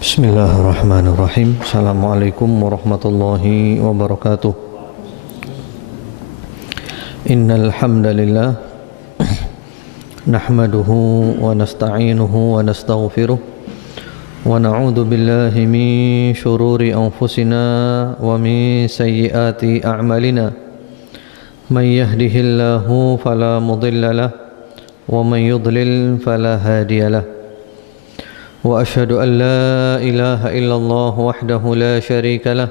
Bismillahirrahmanirrahim. Assalamualaikum warahmatullahi wabarakatuh. Innal hamdalillah nahmaduhu wa nasta'inuhu wa nastaghfiruh wa na'udzu billahi min shururi anfusina wa min sayyiati a'malina. May yahdihillahu fala mudilla lahu wa may yudlil fala hadiya lahu. وأشهد أن لا إله إلا الله وحده لا شريك له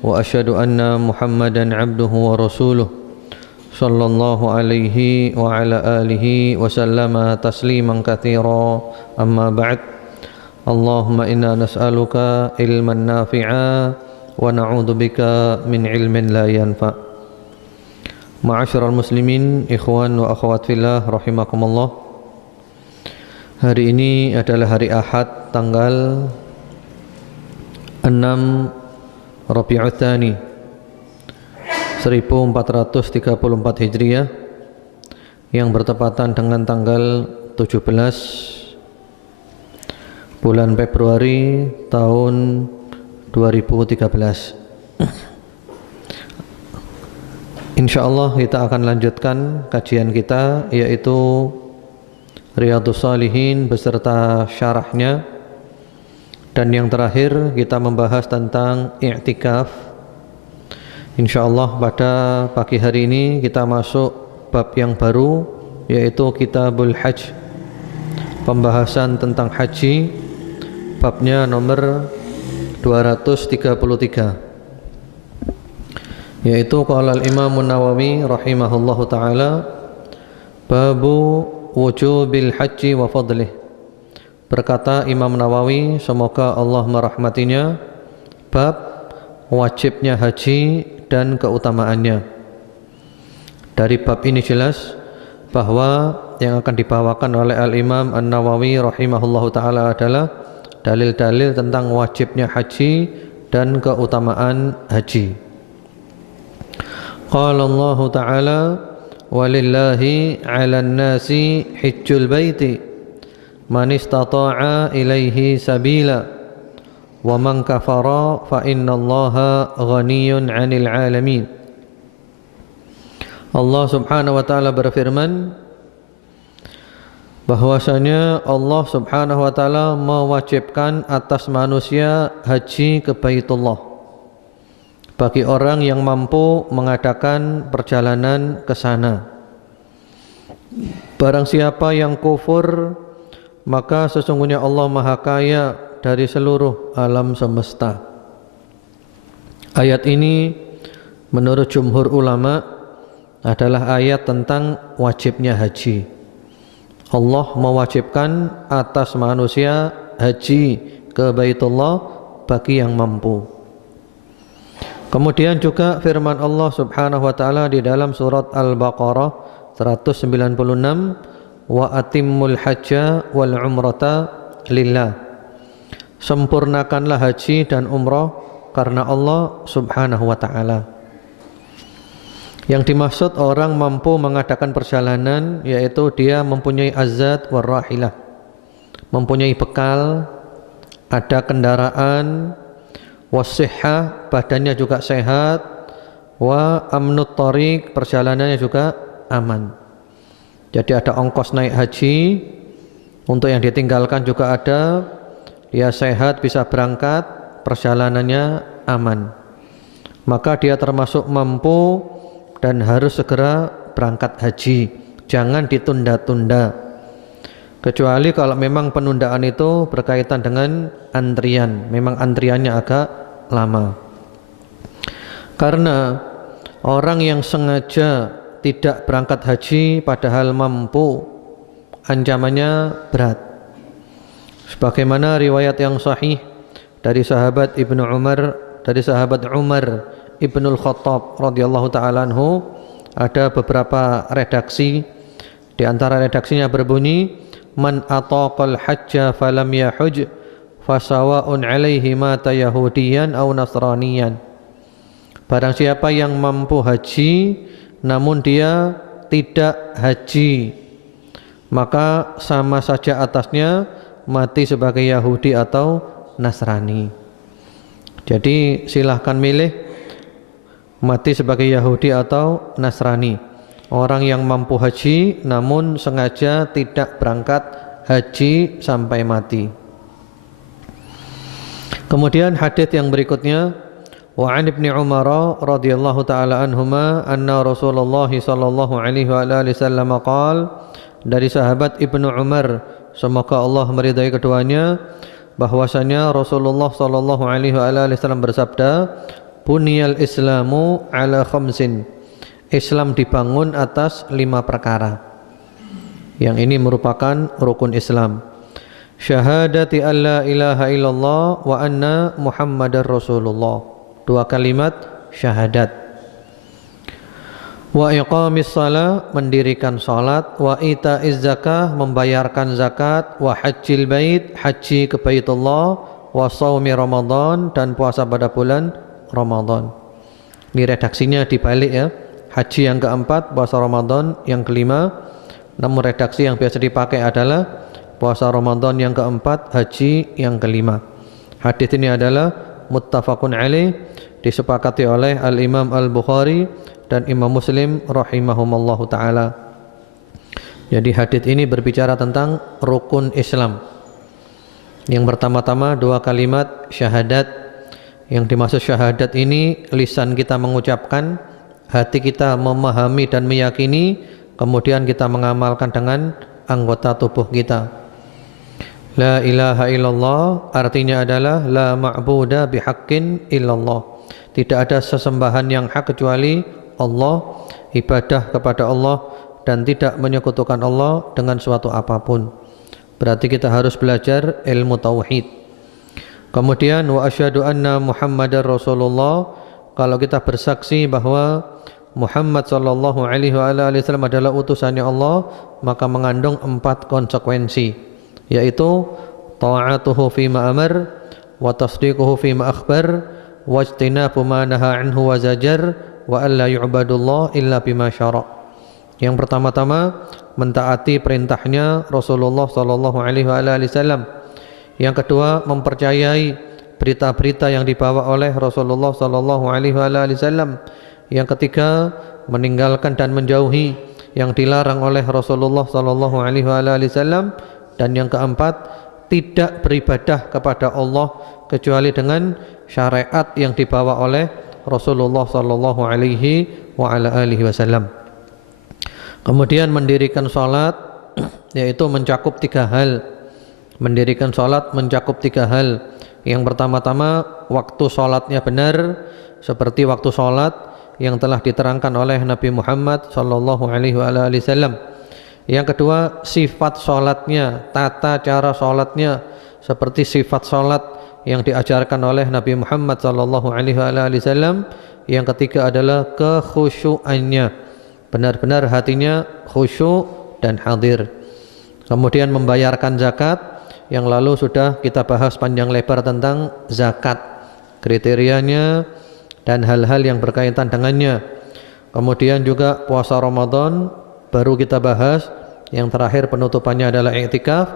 وأشهد أن محمدا عبده ورسوله صلى الله عليه وعلى آله وسلم تسليما كثيرا أما بعد اللهم إنا نسألك علما نافعا ونعوذ بك من علم لا ينفع. معاشر المسلمين إخوان وأخوات في الله رحمكم الله. Hari ini adalah hari Ahad tanggal 6 Rabiul Tsani 1434 Hijriah yang bertepatan dengan tanggal 17 bulan Februari tahun 2013. Insyaallah kita akan lanjutkan kajian kita, yaitu Riyadhus Shalihin beserta syarahnya, dan yang terakhir kita membahas tentang i'tikaf. Insyaallah pada pagi hari ini kita masuk bab yang baru, yaitu Kitabul Hajj, pembahasan tentang haji, babnya nomor 233, yaitu qala al-Imam An-Nawawi rahimahullahu taala, babu wujubil haji wa fadlih. Berkata Imam Nawawi, semoga Allah merahmatinya, bab wajibnya haji dan keutamaannya. Dari bab ini jelas bahwa yang akan dibawakan oleh Al-Imam An-Nawawi rahimahullahu ta'ala adalah dalil-dalil tentang wajibnya haji dan keutamaan haji. Qala Allah ta'ala, walillahi 'alan nasi hajjul baiti man istata'a ilaihi sabila wa man kafara fa innallaha ghaniyyun 'anil 'alamin. Allah Subhanahu wa taala berfirman bahwasanya Allah Subhanahu wa taala mewajibkan atas manusia haji ke Baitullah bagi orang yang mampu mengadakan perjalanan ke sana. Barang siapa yang kufur, maka sesungguhnya Allah Maha Kaya dari seluruh alam semesta. Ayat ini menurut jumhur ulama adalah ayat tentang wajibnya haji. Allah mewajibkan atas manusia haji ke Baitullah bagi yang mampu. Kemudian juga firman Allah Subhanahu wa taala di dalam surat Al-Baqarah 196, wa atimmul hajja wal umrata lillah. Sempurnakanlah haji dan umrah karena Allah Subhanahu wa taala. Yang dimaksud orang mampu mengadakan perjalanan yaitu dia mempunyai azad war rahilah, mempunyai bekal, ada kendaraan, wasihah, badannya juga sehat, wa amnut tariq, perjalanannya juga aman. Jadi ada ongkos naik haji, untuk yang ditinggalkan juga ada, dia sehat bisa berangkat, perjalanannya aman, maka dia termasuk mampu dan harus segera berangkat haji, jangan ditunda-tunda, kecuali kalau memang penundaan itu berkaitan dengan antrian, memang antriannya agak lama. Karena orang yang sengaja tidak berangkat haji padahal mampu, ancamannya berat. Sebagaimana riwayat yang sahih dari sahabat Ibnu Umar, dari sahabat Umar Ibnul Khattab radhiyallahu ta'ala anhu, ada beberapa redaksi. Di antara redaksinya berbunyi, man ataqal hajja falam yahuj fasawa'un alaihi mata yahudiyan aw nasraniyan. Barang siapa yang mampu haji namun dia tidak haji, maka sama saja atasnya mati sebagai Yahudi atau Nasrani. Jadi silahkan milih mati sebagai Yahudi atau Nasrani. Orang yang mampu haji namun sengaja tidak berangkat haji sampai mati. Kemudian hadis yang berikutnya, wa an Ibnu Umar radhiyallahu taala anhuma anna Rasulullah sallallahu alaihi wasallam qala, dari sahabat Ibnu Umar, semoga Allah meridai keduanya, bahwasanya Rasulullah sallallahu alaihi wasallam bersabda, buniyal islamu ala khamsin, Islam dibangun atas 5 perkara. Yang ini merupakan rukun Islam. Syahadati an la ilaha illallah wa anna Muhammadar Rasulullah. 2 kalimat syahadat. Wa iqamis shalah, mendirikan salat, wa itaiz zakah, membayarkan zakat, wa hajjil bait, haji ke Baitullah, wa shaumi Ramadan, dan puasa pada bulan Ramadan. Ini redaksinya dibalik ya. Haji yang keempat, puasa Ramadan yang kelima. Namun redaksi yang biasa dipakai adalah puasa Ramadan yang keempat, haji yang kelima. Hadis ini adalah muttafaqun alaih, disepakati oleh Al-Imam Al-Bukhari dan Imam Muslim rahimahumallahu taala. Jadi hadis ini berbicara tentang rukun Islam. Yang pertama-tama 2 kalimat syahadat. Yang dimaksud syahadat ini lisan kita mengucapkan, hati kita memahami dan meyakini, kemudian kita mengamalkan dengan anggota tubuh kita. La ilaha illallah artinya adalah la ma'buda bihaqqin illallah. Tidak ada sesembahan yang hak kecuali Allah, ibadah kepada Allah dan tidak menyekutukan Allah dengan suatu apapun. Berarti kita harus belajar ilmu tauhid. Kemudian wa asyhadu anna Muhammadar Rasulullah, kalau kita bersaksi bahwa Muhammad sallallahu alaihi wasallam adalah utusannya Allah, maka mengandung 4 konsekuensi, yaitu ta'atuhu fima amar, wa tasdiquhu fima akhbar, wa ijtinabu ma naha anhu wa zajar, wa alla yu'badullah illa bima syara'. Yang pertama-tama mentaati perintahnya Rasulullah sallallahu alaihi wasallam. Yang kedua, mempercayai berita-berita yang dibawa oleh Rasulullah sallallahu alaihi wasallam. Yang ketiga, meninggalkan dan menjauhi yang dilarang oleh Rasulullah sallallahu alaihi wasallam. Dan yang keempat, tidak beribadah kepada Allah kecuali dengan syariat yang dibawa oleh Rasulullah sallallahu alaihi wasallam. Kemudian mendirikan salat, yaitu mencakup 3 hal. Mendirikan salat mencakup 3 hal. Yang pertama-tama, waktu salatnya benar, seperti waktu salat yang telah diterangkan oleh Nabi Muhammad sallallahu alaihi wasallam. Yang kedua, sifat salatnya, tata cara salatnya, seperti sifat salat yang diajarkan oleh Nabi Muhammad sallallahu alaihi wasallam. Yang ketiga adalah kekhusyuannya, benar-benar hatinya khusyuk dan hadir. Kemudian membayarkan zakat, yang lalu sudah kita bahas panjang lebar tentang zakat, kriterianya dan hal-hal yang berkaitan dengannya. Kemudian juga puasa Ramadan baru kita bahas. Yang terakhir penutupannya adalah i'tikaf,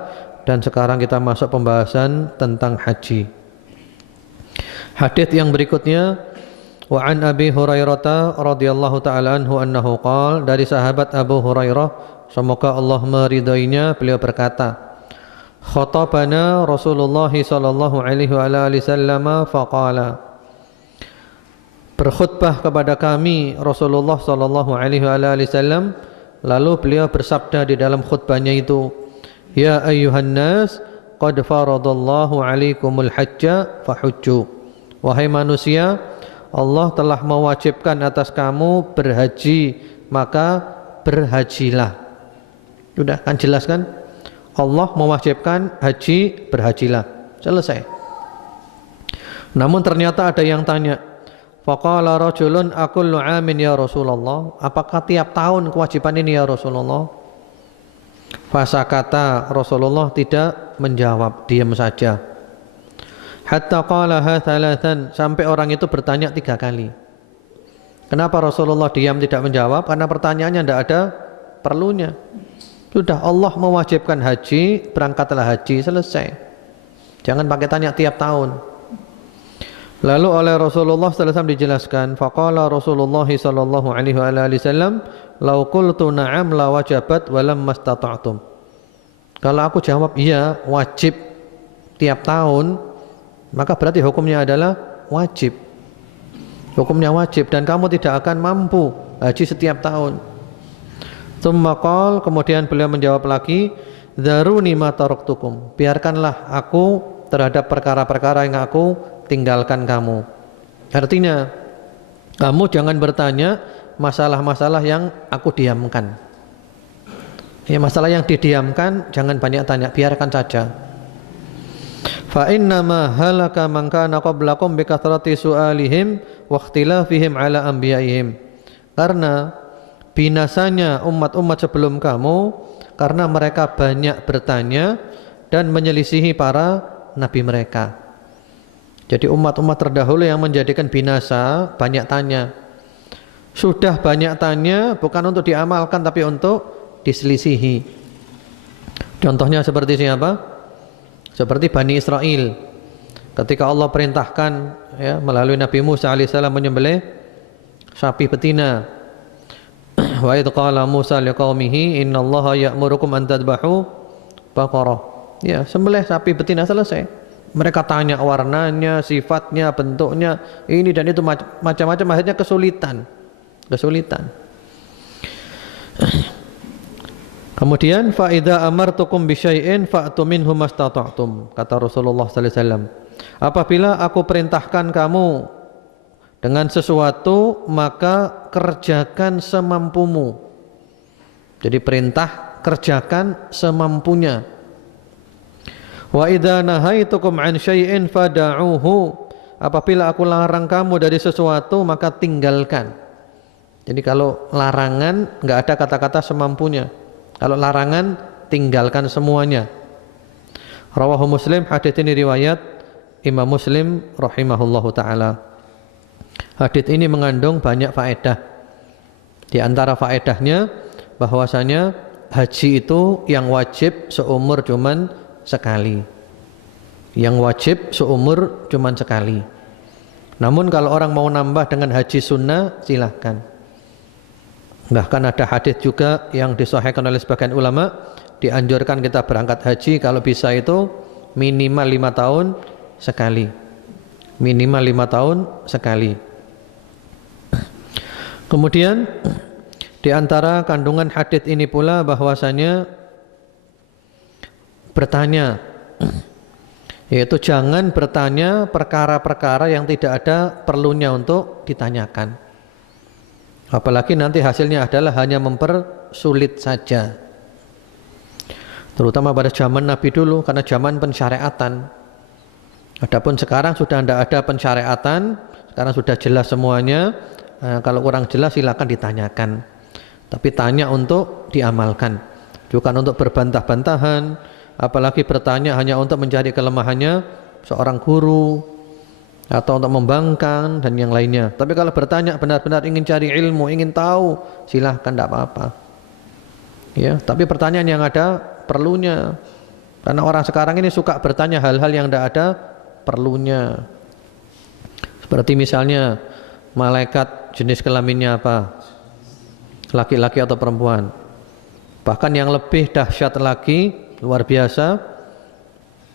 dan sekarang kita masuk pembahasan tentang haji. Hadis yang berikutnya, wa an Abi Hurairah radhiyallahu taala anhu annahu qala, dari sahabat Abu Hurairah, semoga Allah meridainya, beliau berkata, khatabana Rasulullah sallallahu alaihi wasallam faqala, berkhutbah kepada kami Rasulullah sallallahu alaihi wasallam, lalu beliau bersabda di dalam khutbahnya itu, ya ayyuhan nas qad faradallahu alaikumul hajja fahujju, wahai manusia, Allah telah mewajibkan atas kamu berhaji, maka berhajilah. Sudah kan jelas kan? Allah mewajibkan haji, berhajilah. Selesai. Namun ternyata ada yang tanya, faqala rajulun akullu amin ya Rasulullah, apakah tiap tahun kewajiban ini ya Rasulullah? Fasakata, Rasulullah tidak menjawab, diam saja. Hatta qalaha thalathan, sampai orang itu bertanya 3 kali. Kenapa Rasulullah diam tidak menjawab? Karena pertanyaannya tidak ada perlunya. Sudah Allah mewajibkan haji, berangkatlah haji, selesai. Jangan pakai tanya tiap tahun. Lalu oleh Rasulullah sallallahu alaihi wasallam dijelaskan, faqala Rasulullah sallallahu alaihi wasallam, "Lau qultu na'am la wajabat wa lam mastata'tum." Kalau aku jawab iya, wajib tiap tahun, maka berarti hukumnya adalah wajib. Hukumnya wajib dan kamu tidak akan mampu haji setiap tahun. Tsumma qala, kemudian beliau menjawab lagi, "Dzaruni ma taraktukum." Biarkanlah aku terhadap perkara-perkara yang aku tinggalkan kamu. Artinya kamu jangan bertanya masalah-masalah yang aku diamkan. Ya, masalah yang didiamkan jangan banyak tanya, biarkan saja. Fa inna ma halaka man kana qablakum bi kathrati su'alihim wa ikhtilafihim ala anbiya'ihim. Karena binasanya umat-umat sebelum kamu karena mereka banyak bertanya dan menyelisihi para nabi mereka. Jadi umat-umat terdahulu yang menjadikan binasa banyak tanya. Sudah banyak tanya bukan untuk diamalkan tapi untuk diselisihi. Contohnya seperti siapa? Seperti Bani Israel. Ketika Allah perintahkan ya, melalui Nabi Musa alaihissalam menyembelih sapi betina. Wa idh qala Musa liqaumihi innallaha ya'murukum an tadbahu baqarah. Ya, sembelih sapi betina, selesai. Mereka tanya warnanya, sifatnya, bentuknya, ini dan itu macam-macam, akhirnya kesulitan. Kemudian fa idza amartukum bi syai'in fa'tu minhu mastata'tum, kata Rasulullah sallallahu alaihi wasallam. Apabila aku perintahkan kamu dengan sesuatu, maka kerjakan semampumu. Jadi perintah kerjakan semampunya. Wa idza nahaitukum an syai'in fada'uhu. Apabila aku larang kamu dari sesuatu, maka tinggalkan. Jadi kalau larangan enggak ada kata-kata semampunya. Kalau larangan tinggalkan semuanya. Rawahu Muslim, hadits ini riwayat Imam Muslim rahimahullahu taala. Hadits ini mengandung banyak faedah. Di antara faedahnya bahwasanya haji itu yang wajib seumur cuman sekali. Yang wajib seumur cuman sekali. Namun kalau orang mau nambah dengan haji sunnah, silahkan. Bahkan ada hadis juga yang disahihkan oleh sebagian ulama, dianjurkan kita berangkat haji kalau bisa itu minimal 5 tahun sekali. Minimal 5 tahun sekali. Kemudian di antara kandungan hadis ini pula bahwasanya bertanya, yaitu jangan bertanya perkara-perkara yang tidak ada perlunya untuk ditanyakan. Apalagi nanti hasilnya adalah hanya mempersulit saja. Terutama pada zaman Nabi dulu, karena zaman pensyariatan. Adapun sekarang sudah tidak ada pensyariatan, sekarang sudah jelas semuanya. Kalau kurang jelas silakan ditanyakan. Tapi tanya untuk diamalkan, bukan untuk berbantah-bantahan. Apalagi bertanya hanya untuk mencari kelemahannya seorang guru atau untuk membangkang dan yang lainnya. Tapi kalau bertanya benar-benar ingin cari ilmu, ingin tahu, silahkan, tidak apa-apa. Ya, tapi pertanyaan yang ada perlunya. Karena orang sekarang ini suka bertanya hal-hal yang tidak ada perlunya. Seperti misalnya malaikat jenis kelaminnya apa? Laki-laki atau perempuan? Bahkan yang lebih dahsyat lagi, luar biasa,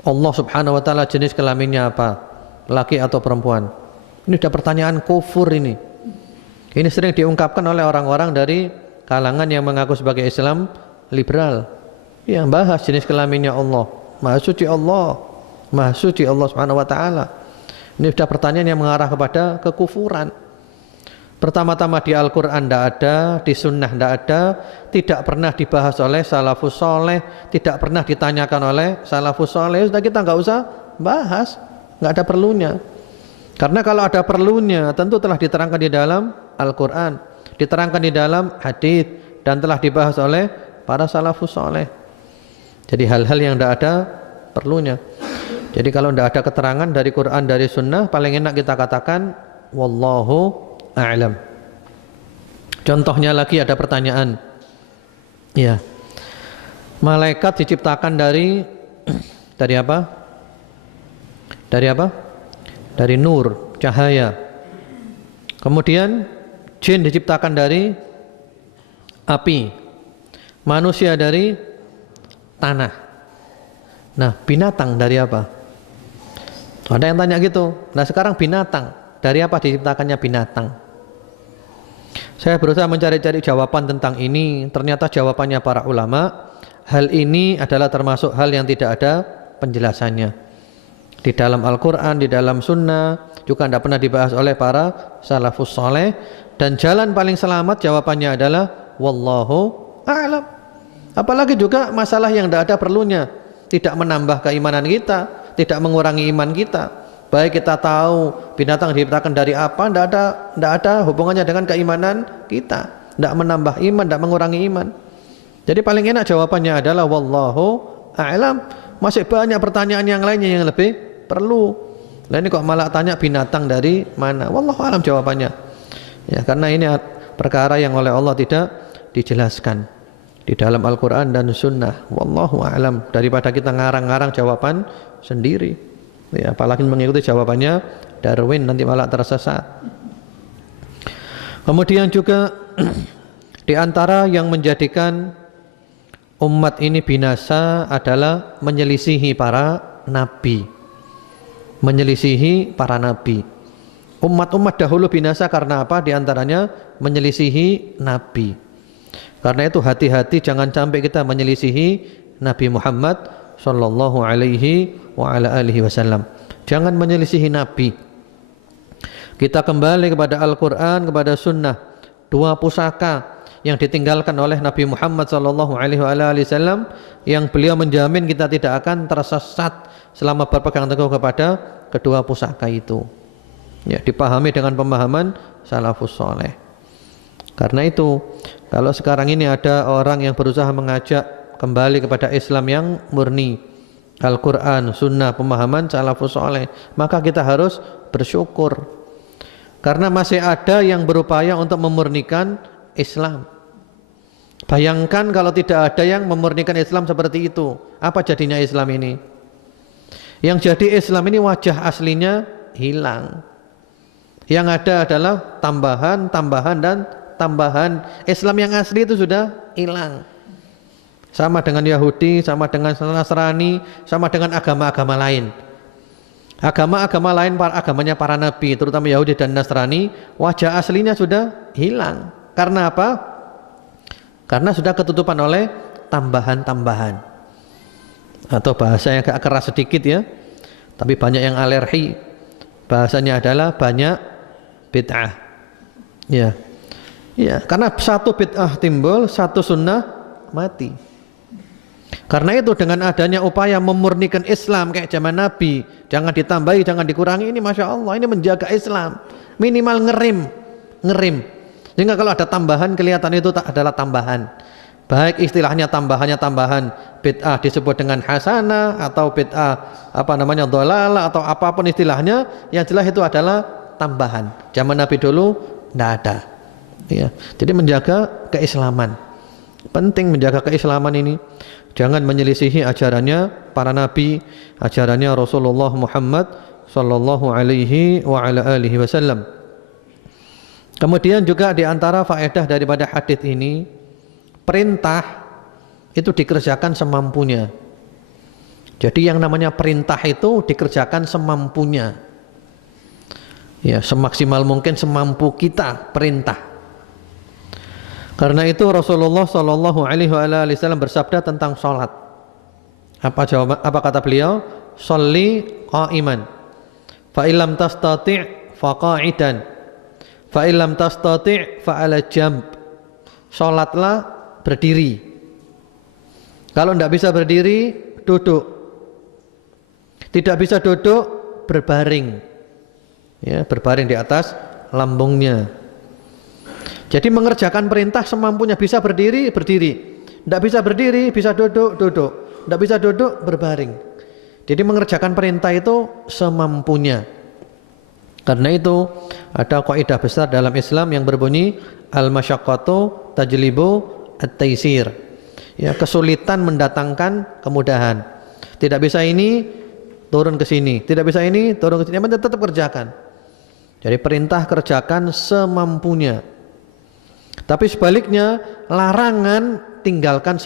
Allah subhanahu wa ta'ala jenis kelaminnya apa? Laki atau perempuan? Ini sudah pertanyaan kufur ini. Ini sering diungkapkan oleh orang-orang dari kalangan yang mengaku sebagai Islam liberal. Yang bahas jenis kelaminnya Allah. Maha suci Allah. Maha suci Allah subhanahu wa ta'ala. Ini sudah pertanyaan yang mengarah kepada kekufuran. Pertama-tama di Al-Quran tidak ada, di Sunnah tidak ada, tidak pernah dibahas oleh salafus soleh, tidak pernah ditanyakan oleh salafus soleh. Sudah kita nggak usah bahas, nggak ada perlunya. Karena kalau ada perlunya, tentu telah diterangkan di dalam Al-Quran, diterangkan di dalam hadis, dan telah dibahas oleh para salafus soleh. Jadi hal-hal yang tidak ada perlunya. Jadi kalau tidak ada keterangan dari Quran, dari Sunnah, paling enak kita katakan wallahu a'lam. Contohnya lagi ada pertanyaan. Ya. Malaikat diciptakan dari apa? Dari apa? Dari nur, cahaya. Kemudian jin diciptakan dari api, manusia dari tanah. Nah, binatang dari apa? Ada yang tanya gitu. Nah, sekarang binatang, dari apa diciptakannya binatang? Saya berusaha mencari-cari jawaban tentang ini. Ternyata jawabannya para ulama, hal ini adalah termasuk hal yang tidak ada penjelasannya. Di dalam Al-Quran, di dalam Sunnah, juga tidak pernah dibahas oleh para salafus soleh. Dan jalan paling selamat jawabannya adalah wallahu a'lam. Apalagi juga masalah yang tidak ada perlunya, tidak menambah keimanan kita, tidak mengurangi iman kita. Baik kita tahu binatang diciptakan dari apa, tidak ada hubungannya dengan keimanan kita, tidak menambah iman, tidak mengurangi iman. Jadi paling enak jawabannya adalah wallahu a'lam. Masih banyak pertanyaan yang lainnya yang lebih perlu. Nah ini kok malah tanya binatang dari mana? Wallahu a'lam jawabannya. Ya, karena ini perkara yang oleh Allah tidak dijelaskan di dalam Al-Quran dan Sunnah. Wallahu a'lam. Daripada kita ngarang-ngarang jawaban sendiri, ya, apalagi mengikuti jawabannya Darwin, nanti malah tersesat. Kemudian juga di antara yang menjadikan umat ini binasa adalah menyelisihi para nabi. Menyelisihi para nabi. Umat-umat dahulu binasa karena apa? Di antaranya menyelisihi nabi. Karena itu hati-hati jangan sampai kita menyelisihi Nabi Muhammad sallallahu alaihi wa ala alihi wasallam. Jangan menyelisihi nabi. Kita kembali kepada Al-Qur'an, kepada Sunnah. Dua pusaka yang ditinggalkan oleh Nabi Muhammad sallallahu alaihi wasallam, yang beliau menjamin kita tidak akan tersesat selama berpegang teguh kepada kedua pusaka itu. Ya, dipahami dengan pemahaman salafus saleh. Karena itu, kalau sekarang ini ada orang yang berusaha mengajak kembali kepada Islam yang murni, Al-Quran, Sunnah, pemahaman salafus saleh, maka kita harus bersyukur. Karena masih ada yang berupaya untuk memurnikan Islam. Bayangkan kalau tidak ada yang memurnikan Islam seperti itu, apa jadinya Islam ini? Yang jadi Islam ini wajah aslinya hilang. Yang ada adalah tambahan, dan tambahan. Islam yang asli itu sudah hilang. Sama dengan Yahudi, sama dengan Nasrani, sama dengan agama-agama lain. Agama-agama lain, agamanya para nabi, terutama Yahudi dan Nasrani, wajah aslinya sudah hilang. Karena apa? Karena sudah ketutupan oleh tambahan-tambahan. Atau bahasa yang agak keras sedikit ya, tapi banyak yang alergi. Bahasanya adalah banyak bid'ah. Ya. Ya, karena satu bid'ah timbul, satu sunnah mati. Karena itu dengan adanya upaya memurnikan Islam kayak zaman Nabi, jangan ditambahi, jangan dikurangi, ini Masya Allah, ini menjaga Islam. Minimal ngerim. Sehingga kalau ada tambahan kelihatan itu tak adalah tambahan. Baik istilahnya tambahan bid'ah disebut dengan hasanah atau bid'ah dhalalah atau apapun istilahnya, yang jelas itu adalah tambahan. Zaman Nabi dulu tidak ada. Ya. Jadi menjaga keislaman. Penting menjaga keislaman ini. Jangan menyelisihi ajarannya para nabi, ajarannya Rasulullah Muhammad sallallahu alaihi wa ala alihi wasallam. Kemudian juga di antara faedah daripada hadis ini, perintah itu dikerjakan semampunya. Jadi yang namanya perintah itu dikerjakan semampunya. Ya, semaksimal mungkin semampu kita perintah. Karena itu Rasulullah sallallahu alaihi wasallam bersabda tentang salat. Apa kata beliau? Sholli qa'iman. Fa illam tastati' fa qa'idan. Fa illam tastati' fa 'ala jamb. Salatlah berdiri. Kalau tidak bisa berdiri, duduk. Tidak bisa duduk, berbaring. Ya, berbaring di atas lambungnya. Jadi mengerjakan perintah semampunya. Bisa berdiri, berdiri. Tidak bisa berdiri, bisa duduk, duduk. Tidak bisa duduk, berbaring. Jadi mengerjakan perintah itu semampunya. Karena itu ada kaidah besar dalam Islam yang berbunyi al-masyaqqatu tajlibu at-taisir. Ya, kesulitan mendatangkan kemudahan. Tidak bisa ini, turun ke sini, tidak bisa ini, turun ke sini, tetap kerjakan. Jadi perintah kerjakan semampunya. Tapi sebaliknya, larangan tinggalkan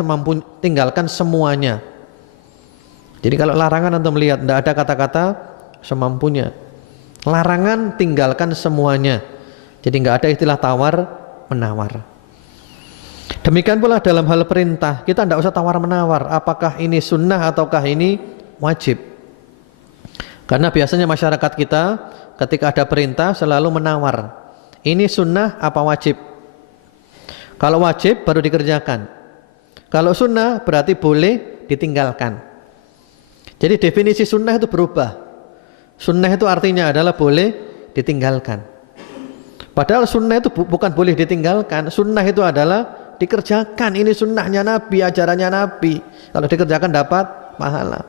semuanya. Jadi kalau larangan antum melihat tidak ada kata-kata semampunya. Larangan tinggalkan semuanya. Jadi nggak ada istilah tawar menawar. Demikian pula dalam hal perintah, kita tidak usah tawar menawar. Apakah ini sunnah ataukah ini wajib? Karena biasanya masyarakat kita ketika ada perintah selalu menawar. Ini sunnah apa wajib? Kalau wajib baru dikerjakan. Kalau sunnah berarti boleh ditinggalkan. Jadi definisi sunnah itu berubah. Sunnah itu artinya adalah boleh ditinggalkan. Padahal sunnah itu bukan boleh ditinggalkan. Sunnah itu adalah dikerjakan. Ini sunnahnya Nabi, ajarannya Nabi. Kalau dikerjakan dapat pahala.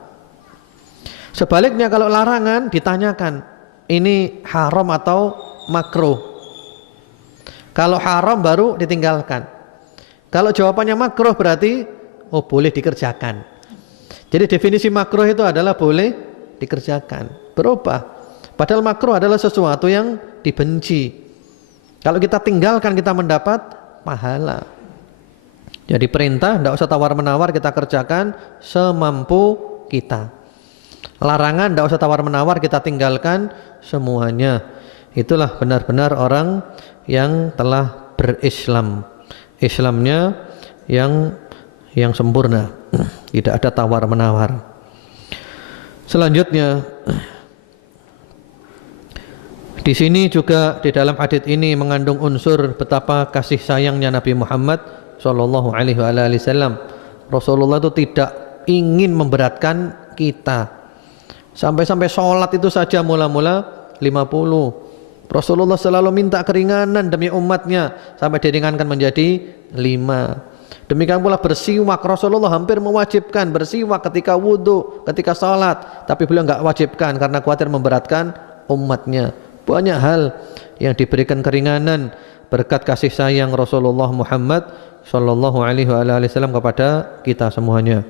Sebaliknya kalau larangan ditanyakan, ini haram atau makruh? Kalau haram baru ditinggalkan. Kalau jawabannya makruh berarti boleh dikerjakan. Jadi definisi makruh itu adalah boleh dikerjakan. Berubah. Padahal makruh adalah sesuatu yang dibenci. Kalau kita tinggalkan kita mendapat pahala. Jadi perintah tidak usah tawar menawar, kita kerjakan semampu kita. Larangan tidak usah tawar menawar, kita tinggalkan semuanya. Itulah benar-benar orang yang telah berislam. Islamnya yang sempurna. Tidak ada tawar menawar. Selanjutnya di sini juga di dalam hadits ini mengandung unsur betapa kasih sayangnya Nabi Muhammad sallallahu alaihi wasallam. Rasulullah itu tidak ingin memberatkan kita. Sampai-sampai sholat itu saja mula-mula 50. Rasulullah selalu minta keringanan demi umatnya sampai diringankan menjadi 5. Demikian pula bersiwak, Rasulullah hampir mewajibkan bersiwak ketika wudhu, ketika sholat, tapi beliau enggak wajibkan karena khawatir memberatkan umatnya. Banyak hal yang diberikan keringanan berkat kasih sayang Rasulullah Muhammad sallallahu alaihi wasallam kepada kita semuanya.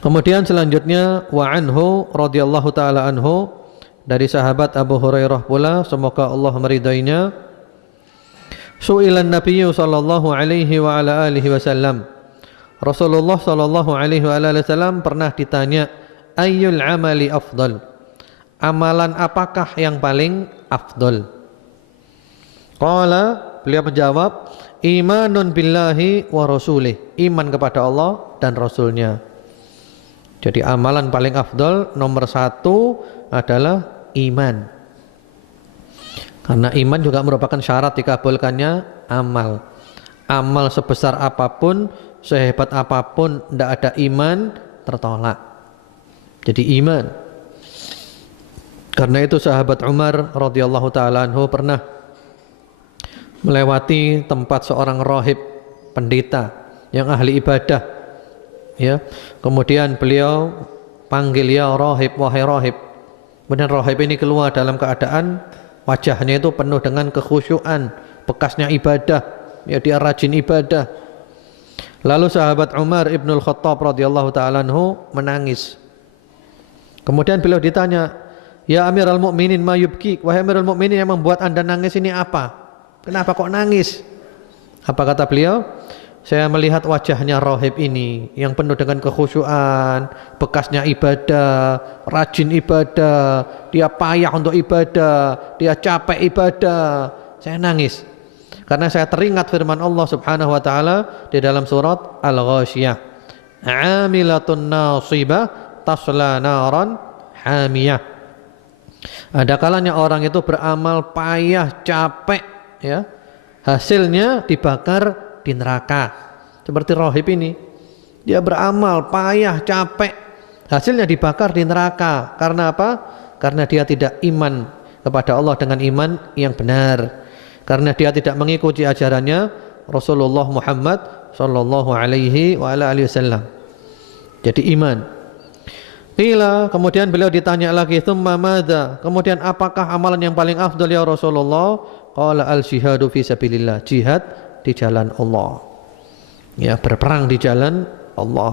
Kemudian selanjutnya wa anhu radhiyallahu taala anhu, dari sahabat Abu Hurairah pula, semoga Allah meridainya, su'ilan nabiyyu sallallahu alaihi wa ala alihi wasallam, Rasulullah sallallahu alaihi wa ala alihi wasallam pernah ditanya, ayyul amali afdal, amalan apakah yang paling afdal? Qala, beliau menjawab, imanun billahi wa rasulih, iman kepada Allah dan Rasulnya. Jadi amalan paling afdal nomor 1 adalah iman. Karena iman juga merupakan syarat dikabulkannya amal. Amal sebesar apapun, sehebat apapun, tidak ada iman, tertolak. Jadi iman. Karena itu sahabat Umar radhiyallahu taala anhu pernah melewati tempat seorang rahib, pendeta yang ahli ibadah, ya. Kemudian beliau panggil, ya rahib, wahai rahib. Kemudian rahib ini keluar dalam keadaan wajahnya itu penuh dengan kekhusyuan, bekasnya ibadah, ya, dia rajin ibadah. Lalu sahabat Umar ibnul Khattab radhiyallahu taala anhu menangis. Kemudian beliau ditanya, ya Amirul Mukminin, ma yubkik, wahai Amirul Mukminin, yang membuat Anda nangis ini apa? Kenapa kok nangis? Apa kata beliau? Saya melihat wajahnya rahib ini yang penuh dengan kekhusyuan, bekasnya ibadah, rajin ibadah, dia payah untuk ibadah, dia capek ibadah. Saya nangis karena saya teringat firman Allah Subhanahu wa taala di dalam surat Al-Ghasyiyah, amilatun nasibah tasla naran hamiyah. Ada kalanya orang itu beramal payah, capek, ya, hasilnya dibakar di neraka. Seperti rahib ini, dia beramal payah, capek, hasilnya dibakar di neraka. Karena apa? Karena dia tidak iman kepada Allah dengan iman yang benar, karena dia tidak mengikuti ajarannya Rasulullah Muhammad sallallahu alaihi wasallam. Jadi iman. Qila, kemudian beliau ditanya lagi, tsumma madza, kemudian apakah amalan yang paling afdal ya Rasulullah? Qala al-jihadu fi sabilillah, jihad di jalan Allah, ya, berperang di jalan Allah.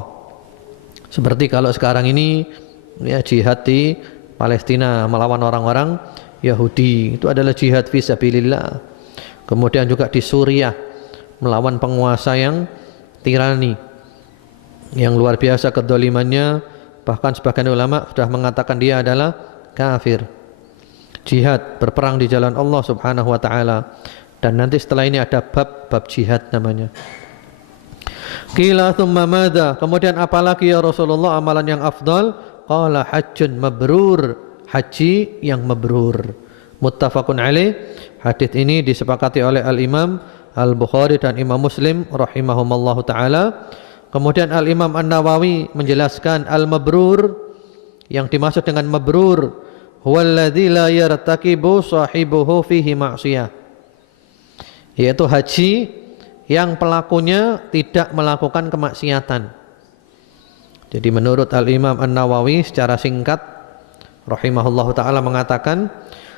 Seperti kalau sekarang ini ya, jihad di Palestina melawan orang-orang Yahudi, itu adalah jihad fisabilillah. Kemudian juga di Suriah melawan penguasa yang tirani, yang luar biasa kedolimannya, bahkan sebagian ulama sudah mengatakan dia adalah kafir. Jihad, berperang di jalan Allah subhanahu wa ta'ala. Dan nanti setelah ini ada bab jihad namanya. Qila thumma madza, kemudian apalagi ya Rasulullah amalan yang afdal? Qala hajjun mabrur, haji yang mabrur. Muttafaqun alaih. Hadis ini disepakati oleh Al-Imam Al-Bukhari dan Imam Muslim rahimahumallahu taala. Kemudian Al-Imam An-Nawawi menjelaskan al-mabrur, yang dimaksud dengan mabrur huwallazi la yartakibu sahibuhu fihi ma'siyah, yaitu haji yang pelakunya tidak melakukan kemaksiatan. Jadi menurut Al-Imam An-Nawawi secara singkat rahimahullahu taala mengatakan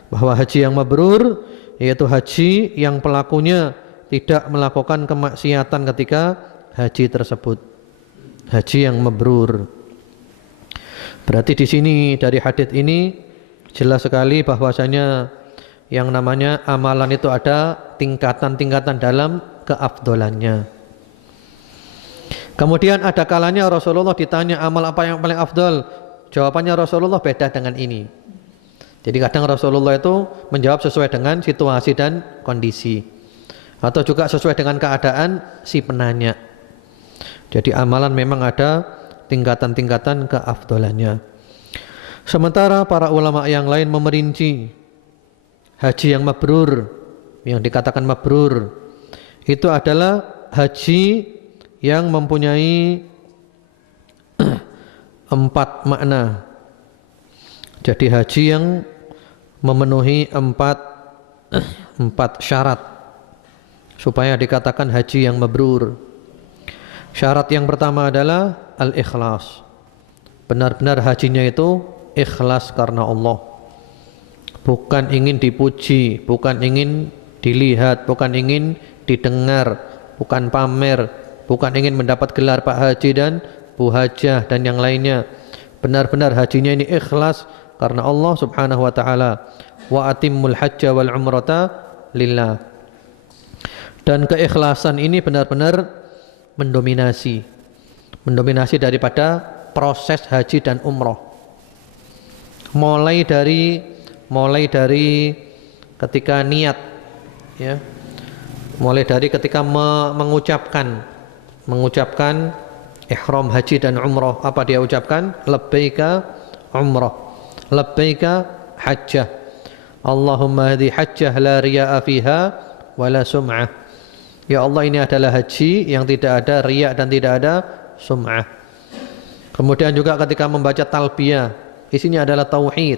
bahwa haji yang mabrur yaitu haji yang pelakunya tidak melakukan kemaksiatan ketika haji tersebut. Haji yang mabrur. Berarti di sini dari hadis ini jelas sekali bahwasanya yang namanya amalan itu ada tingkatan-tingkatan dalam keafdolannya. Kemudian ada kalanya Rasulullah ditanya amal apa yang paling afdol, jawabannya Rasulullah beda dengan ini. Jadi kadang Rasulullah itu menjawab sesuai dengan situasi dan kondisi, atau juga sesuai dengan keadaan si penanya. Jadi amalan memang ada tingkatan-tingkatan keafdolannya. Sementara para ulama yang lain memerinci haji yang mabrur, yang dikatakan mabrur itu adalah haji yang mempunyai 4 makna. Jadi haji yang memenuhi 4 syarat supaya dikatakan haji yang mabrur. Syarat yang pertama adalah al-ikhlas. Benar-benar hajinya itu ikhlas karena Allah. Bukan ingin dipuji, bukan ingin dilihat, bukan ingin didengar, bukan pamer, bukan ingin mendapat gelar Pak Haji dan Bu Hajah dan yang lainnya. Benar-benar hajinya ini ikhlas karena Allah subhanahu wa ta'ala. Wa atimmul hajja wal umrata lillah. Dan keikhlasan ini benar-benar mendominasi daripada proses haji dan umroh. Mulai dari ketika niat, ya, mulai dari ketika mengucapkan ihram haji dan umroh. Apa dia ucapkan? Labbaika umroh, labbaika hajjah, Allahumma hadi hajjah la riya'a fiha wala sum'ah. Ya Allah, ini adalah haji yang tidak ada riya dan tidak ada sum'ah. Kemudian juga ketika membaca talbiyah, isinya adalah tauhid.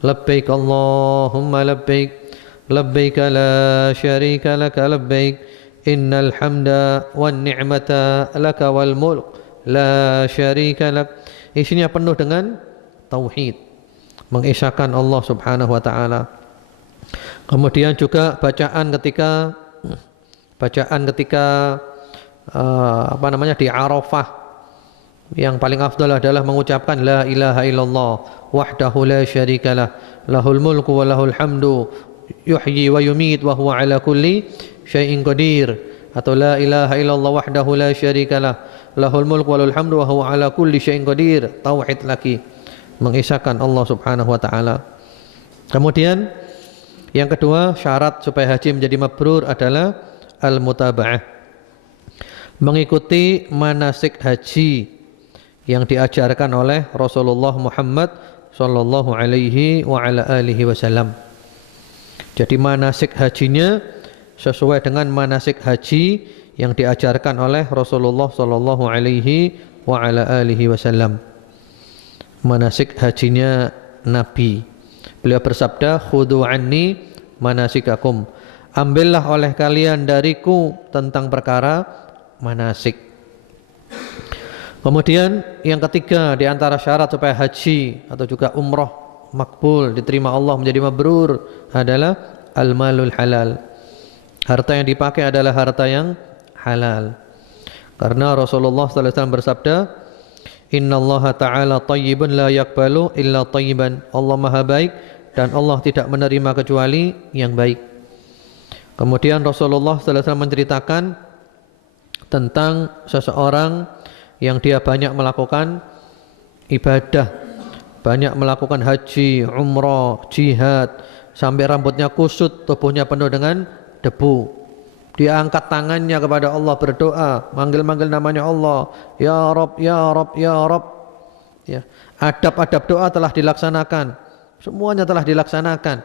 Labbaik Allahumma labbaik, labbaik la syarika laka labbaik, innal hamda wan ni'mata laka wal mulk la syarika lak. Isinya penuh dengan tauhid, mengisyakan Allah subhanahu wa ta'ala. Kemudian juga bacaan ketika di Arafah, yang paling afdal adalah mengucapkan la ilaha illallah wahdahu la syarikalah, lahul mulku wa lahul hamdu, yuhyi wa yumit wa huwa ala kulli syai'in qadir. Atau la ilaha illallah wahdahu la syarikalah, lahul mulku wa lahul hamdu wa huwa ala kulli syai'in qadir. Tauhid lagi, mengisyakan Allah subhanahu wa ta'ala. Kemudian yang kedua, syarat supaya haji menjadi mabrur adalah al-mutaba'ah, mengikuti manasik haji yang diajarkan oleh Rasulullah Muhammad sallallahu alaihi wa ala alihi wasallam. Jadi manasik hajinya sesuai dengan manasik haji yang diajarkan oleh Rasulullah sallallahu alaihi wa ala alihi wasallam. Manasik hajinya Nabi. Beliau bersabda, "Khudhu anni manasikakum." Ambillah oleh kalian dariku tentang perkara manasik. Kemudian yang ketiga di antara syarat supaya haji atau juga umroh makbul, diterima Allah, menjadi mabrur adalah al-malul halal. Harta yang dipakai adalah harta yang halal. Karena Rasulullah sallallahu alaihi wasallam bersabda, Innallaha ta'ala thayyibun la yaqbalu illa thayyiban. Allah Maha baik dan Allah tidak menerima kecuali yang baik. Kemudian Rasulullah sallallahu alaihi wasallam menceritakan tentang seseorang yang dia banyak melakukan ibadah, banyak melakukan haji, umrah, jihad, sampai rambutnya kusut, tubuhnya penuh dengan debu. Dia angkat tangannya kepada Allah, berdoa, manggil-manggil namanya Allah, ya Rabb, ya Rabb, ya Rabb. Ya, adab-adab doa telah dilaksanakan, semuanya telah dilaksanakan.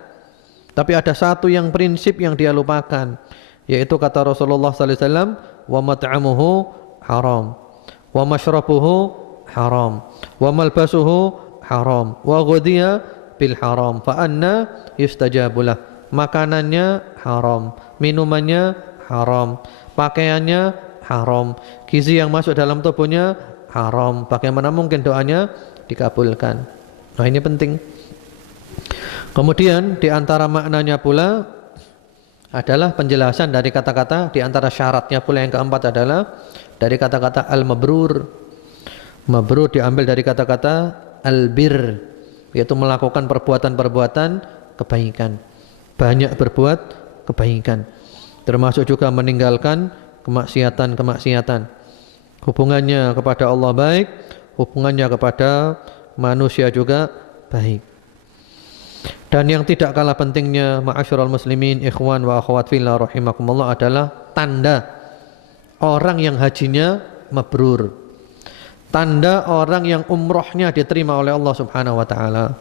Tapi ada satu yang prinsip yang dia lupakan, yaitu kata Rasulullah sallallahu alaihi wasallam, wa mat'amuhu haram, wa mashrabuhu haram, wa malbasuhu haram, wa ghudhiya bil haram, fa anna yustajabulah. Makanannya haram, minumannya haram, pakaiannya haram, gizi yang masuk dalam tubuhnya haram. Bagaimana mungkin doanya dikabulkan? Nah, ini penting. Kemudian di antara maknanya pula adalah penjelasan dari kata-kata, di antara syaratnya pula yang keempat adalah dari kata-kata al-mabrur. Mabrur diambil dari kata-kata al-bir, yaitu melakukan perbuatan-perbuatan kebaikan, banyak berbuat kebaikan, termasuk juga meninggalkan kemaksiatan-kemaksiatan. Hubungannya kepada Allah baik, hubungannya kepada manusia juga baik. Dan yang tidak kalah pentingnya, ma'asyiral muslimin, ikhwan wa akhwat fillah rahimakumullah, adalah tanda orang yang hajinya mabrur, tanda orang yang umrohnya diterima oleh Allah Subhanahu wa taala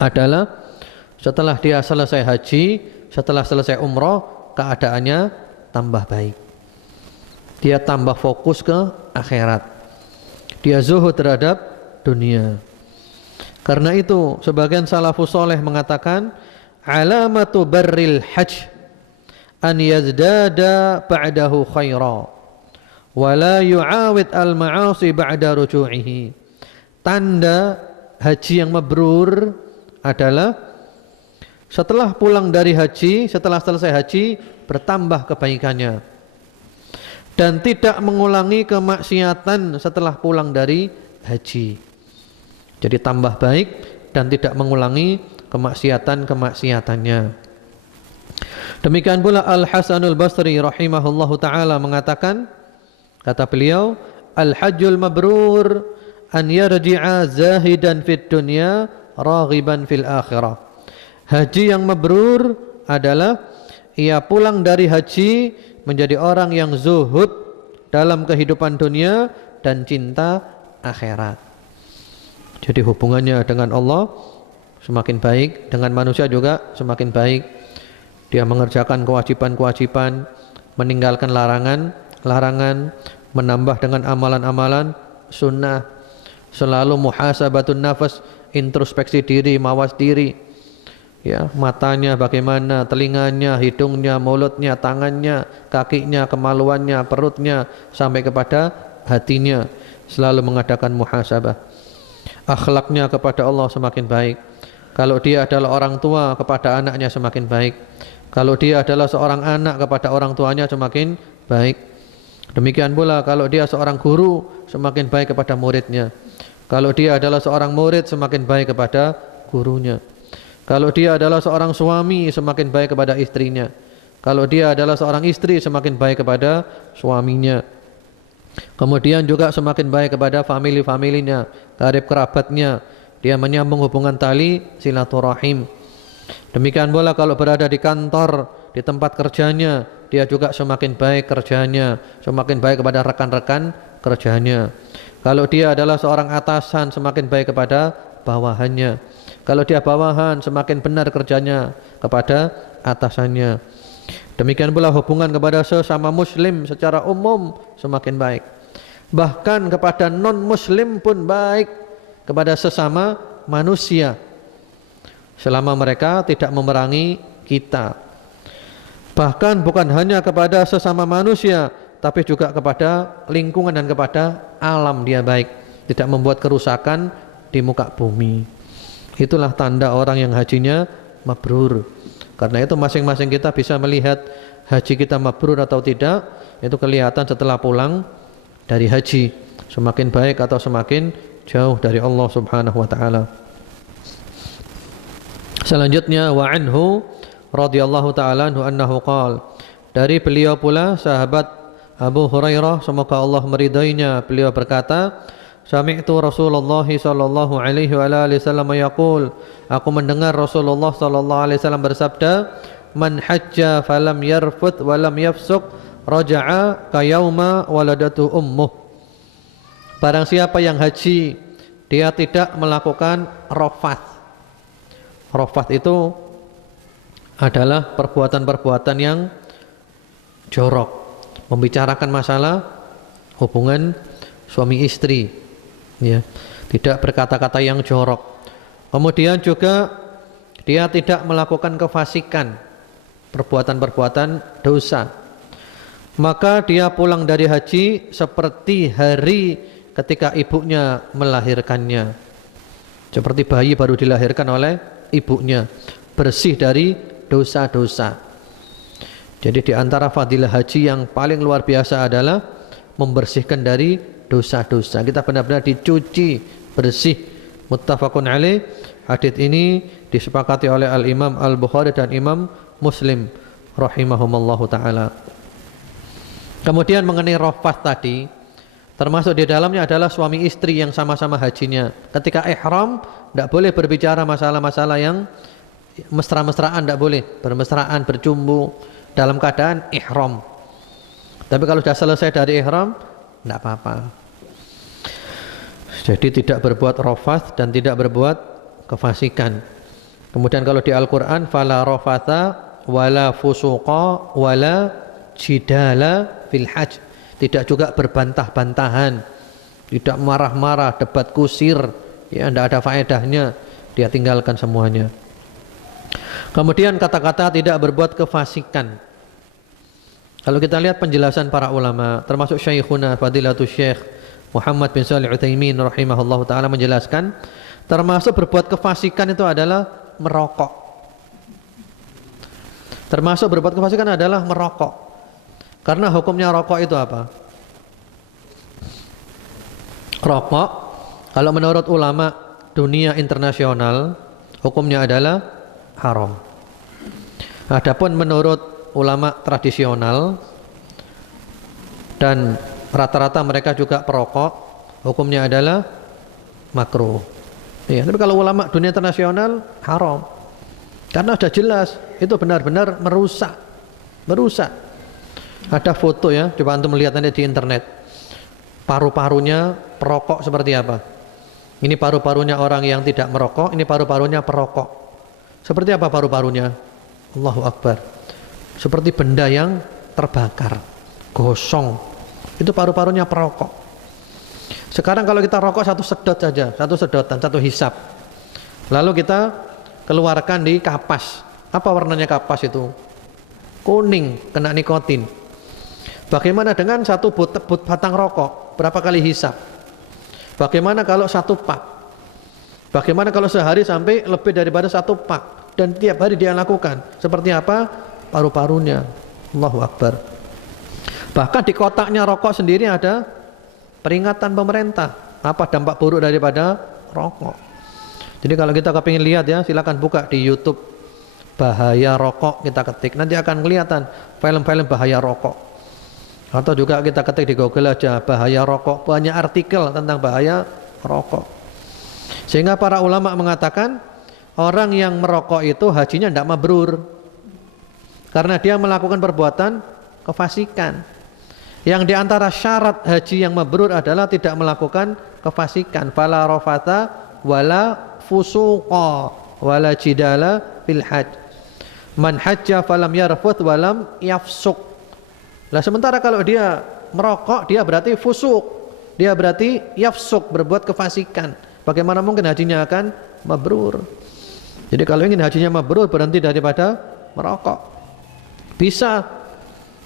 adalah setelah dia selesai haji, setelah selesai umroh, keadaannya tambah baik. Dia tambah fokus ke akhirat. Dia zuhud terhadap dunia. Karena itu sebagian salafus soleh mengatakan alamatu barril hajj an yazdada ba'dahu khaira wa la yu'awid al ma'asi ba'da ruju'ihi. Tanda haji yang mabrur adalah setelah pulang dari haji, setelah selesai haji, bertambah kebaikannya dan tidak mengulangi kemaksiatan setelah pulang dari haji. Jadi tambah baik dan tidak mengulangi kemaksiatan-kemaksiatannya. Demikian pula Al-Hasanul Basri rahimahullahu ta'ala mengatakan, kata beliau, Al-Hajjul Mabrur an yarji'a zahidan fid dunya raghiban fil akhirah. Haji yang mabrur adalah ia pulang dari haji menjadi orang yang zuhud dalam kehidupan dunia dan cinta akhirat. Jadi hubungannya dengan Allah semakin baik, dengan manusia juga semakin baik. Dia mengerjakan kewajiban-kewajiban, meninggalkan larangan-larangan, menambah dengan amalan-amalan sunnah, selalu muhasabatun nafas, introspeksi diri, mawas diri. Ya, matanya bagaimana, telinganya, hidungnya, mulutnya, tangannya, kakinya, kemaluannya, perutnya, sampai kepada hatinya, selalu mengadakan muhasabah. Akhlaknya kepada Allah semakin baik. Kalau dia adalah orang tua, kepada anaknya semakin baik. Kalau dia adalah seorang anak, kepada orang tuanya semakin baik. Demikian pula kalau dia seorang guru, semakin baik kepada muridnya. Kalau dia adalah seorang murid, semakin baik kepada gurunya. Kalau dia adalah seorang suami, semakin baik kepada istrinya. Kalau dia adalah seorang istri, semakin baik kepada suaminya. Kemudian juga semakin baik kepada famili-familinya, karib kerabatnya. Dia menyambung hubungan tali silaturahim. Demikian pula kalau berada di kantor, di tempat kerjanya, dia juga semakin baik kerjanya, semakin baik kepada rekan-rekan kerjanya. Kalau dia adalah seorang atasan, semakin baik kepada bawahannya. Kalau dia bawahan, semakin benar kerjanya kepada atasannya. Demikian pula hubungan kepada sesama muslim secara umum semakin baik. Bahkan kepada non muslim pun baik, kepada sesama manusia, selama mereka tidak memerangi kita. Bahkan bukan hanya kepada sesama manusia, tapi juga kepada lingkungan dan kepada alam dia baik, tidak membuat kerusakan di muka bumi. Itulah tanda orang yang hajinya mabrur. Karena itu masing-masing kita bisa melihat haji kita mabrur atau tidak, itu kelihatan setelah pulang dari haji. semakin baik atau semakin jauh dari Allah Subhanahu wa taala. Selanjutnya wa anhu radhiyallahu taala anhu annahu qala, dari beliau pula sahabat Abu Hurairah semoga Allah meridainya, beliau berkata, sami'tu Rasulullah sallallahu alaihi wa alihi wasallam yaqul, aku mendengar Rasulullah sallallahu alaihi wasallam bersabda, man hajja falam yarfuth wa lam yafsuq raja'a ka yauma waladatu ummuh. Barang siapa yang haji dia tidak melakukan rafath. Rafath itu adalah perbuatan-perbuatan yang jorok, membicarakan masalah hubungan suami istri, ya, tidak berkata-kata yang jorok. Kemudian juga dia tidak melakukan kefasikan, perbuatan-perbuatan dosa. Maka dia pulang dari haji seperti hari ketika ibunya melahirkannya, seperti bayi baru dilahirkan oleh ibunya, bersih dari dosa-dosa. Jadi di antara fadilah haji yang paling luar biasa adalah membersihkan dari dosa-dosa. Kita benar-benar dicuci bersih. Muttafaqun alaih. Hadits ini disepakati oleh Al-Imam Al-Bukhari dan Imam Muslim rahimahumallahu taala. Kemudian mengenai rafath tadi, termasuk di dalamnya adalah suami istri yang sama-sama hajinya. Ketika ihram tidak boleh berbicara masalah-masalah yang mesra-mesraan, tidak boleh bermesraan, bercumbu dalam keadaan ihram. Tapi kalau sudah selesai dari ihram, tidak apa-apa. Jadi tidak berbuat rafath dan tidak berbuat kefasikan. Kemudian kalau di Al-Quran, fala rafatha wala fusuqa wala jidala fil hajj, tidak juga berbantah-bantahan, tidak marah-marah, debat kusir, ya, tidak ada faedahnya, dia tinggalkan semuanya. Kemudian kata-kata tidak berbuat kefasikan. Kalau kita lihat penjelasan para ulama, termasuk Syekhuna Fadilatul Syekh Muhammad bin Shalih Utsaimin rahimahullah ta'ala menjelaskan, termasuk berbuat kefasikan itu adalah merokok. Termasuk berbuat kefasikan adalah merokok. Karena hukumnya rokok itu apa? Rokok, kalau menurut ulama dunia internasional, hukumnya adalah haram. Adapun menurut ulama tradisional dan rata-rata mereka juga perokok, hukumnya adalah makruh. Ya, tapi kalau ulama dunia internasional haram. Karena sudah jelas itu benar-benar merusak. Ada foto ya, coba antum melihat nanti di internet. Paru-parunya perokok seperti apa? Ini paru-parunya orang yang tidak merokok, ini paru-parunya perokok. Seperti apa paru-parunya? Allahu Akbar. Seperti benda yang terbakar, gosong. Itu paru-parunya perokok. Sekarang kalau kita rokok satu sedot saja, satu sedotan, satu hisap, lalu kita keluarkan di kapas. Apa warnanya kapas itu? Kuning, kena nikotin. Bagaimana dengan satu batang rokok? Berapa kali hisap? Bagaimana kalau satu pak? Bagaimana kalau sehari sampai lebih daripada satu pak? Dan tiap hari dia lakukan. Seperti apa? Paru-parunya. Allahu Akbar. Bahkan di kotaknya rokok sendiri ada peringatan pemerintah. Apa dampak buruk daripada rokok? Jadi kalau kita kepingin lihat ya, silakan buka di YouTube bahaya rokok, kita ketik. Nanti akan kelihatan film-film bahaya rokok. Atau juga kita ketik di Google aja bahaya rokok, banyak artikel tentang bahaya rokok. Sehingga para ulama mengatakan orang yang merokok itu hajinya tidak mabrur, karena dia melakukan perbuatan kefasikan. Yang diantara syarat haji yang mabrur adalah tidak melakukan kefasikan. Fala rafatha wala fusuqa wala jidala fil hajj. Man hajja falam yarfuth walam yafsuq. Nah sementara kalau dia merokok, dia berarti fusuk, dia berarti yafsuk, berbuat kefasikan. Bagaimana mungkin hajinya akan mabrur? Jadi kalau ingin hajinya mabrur, berhenti daripada merokok. Bisa.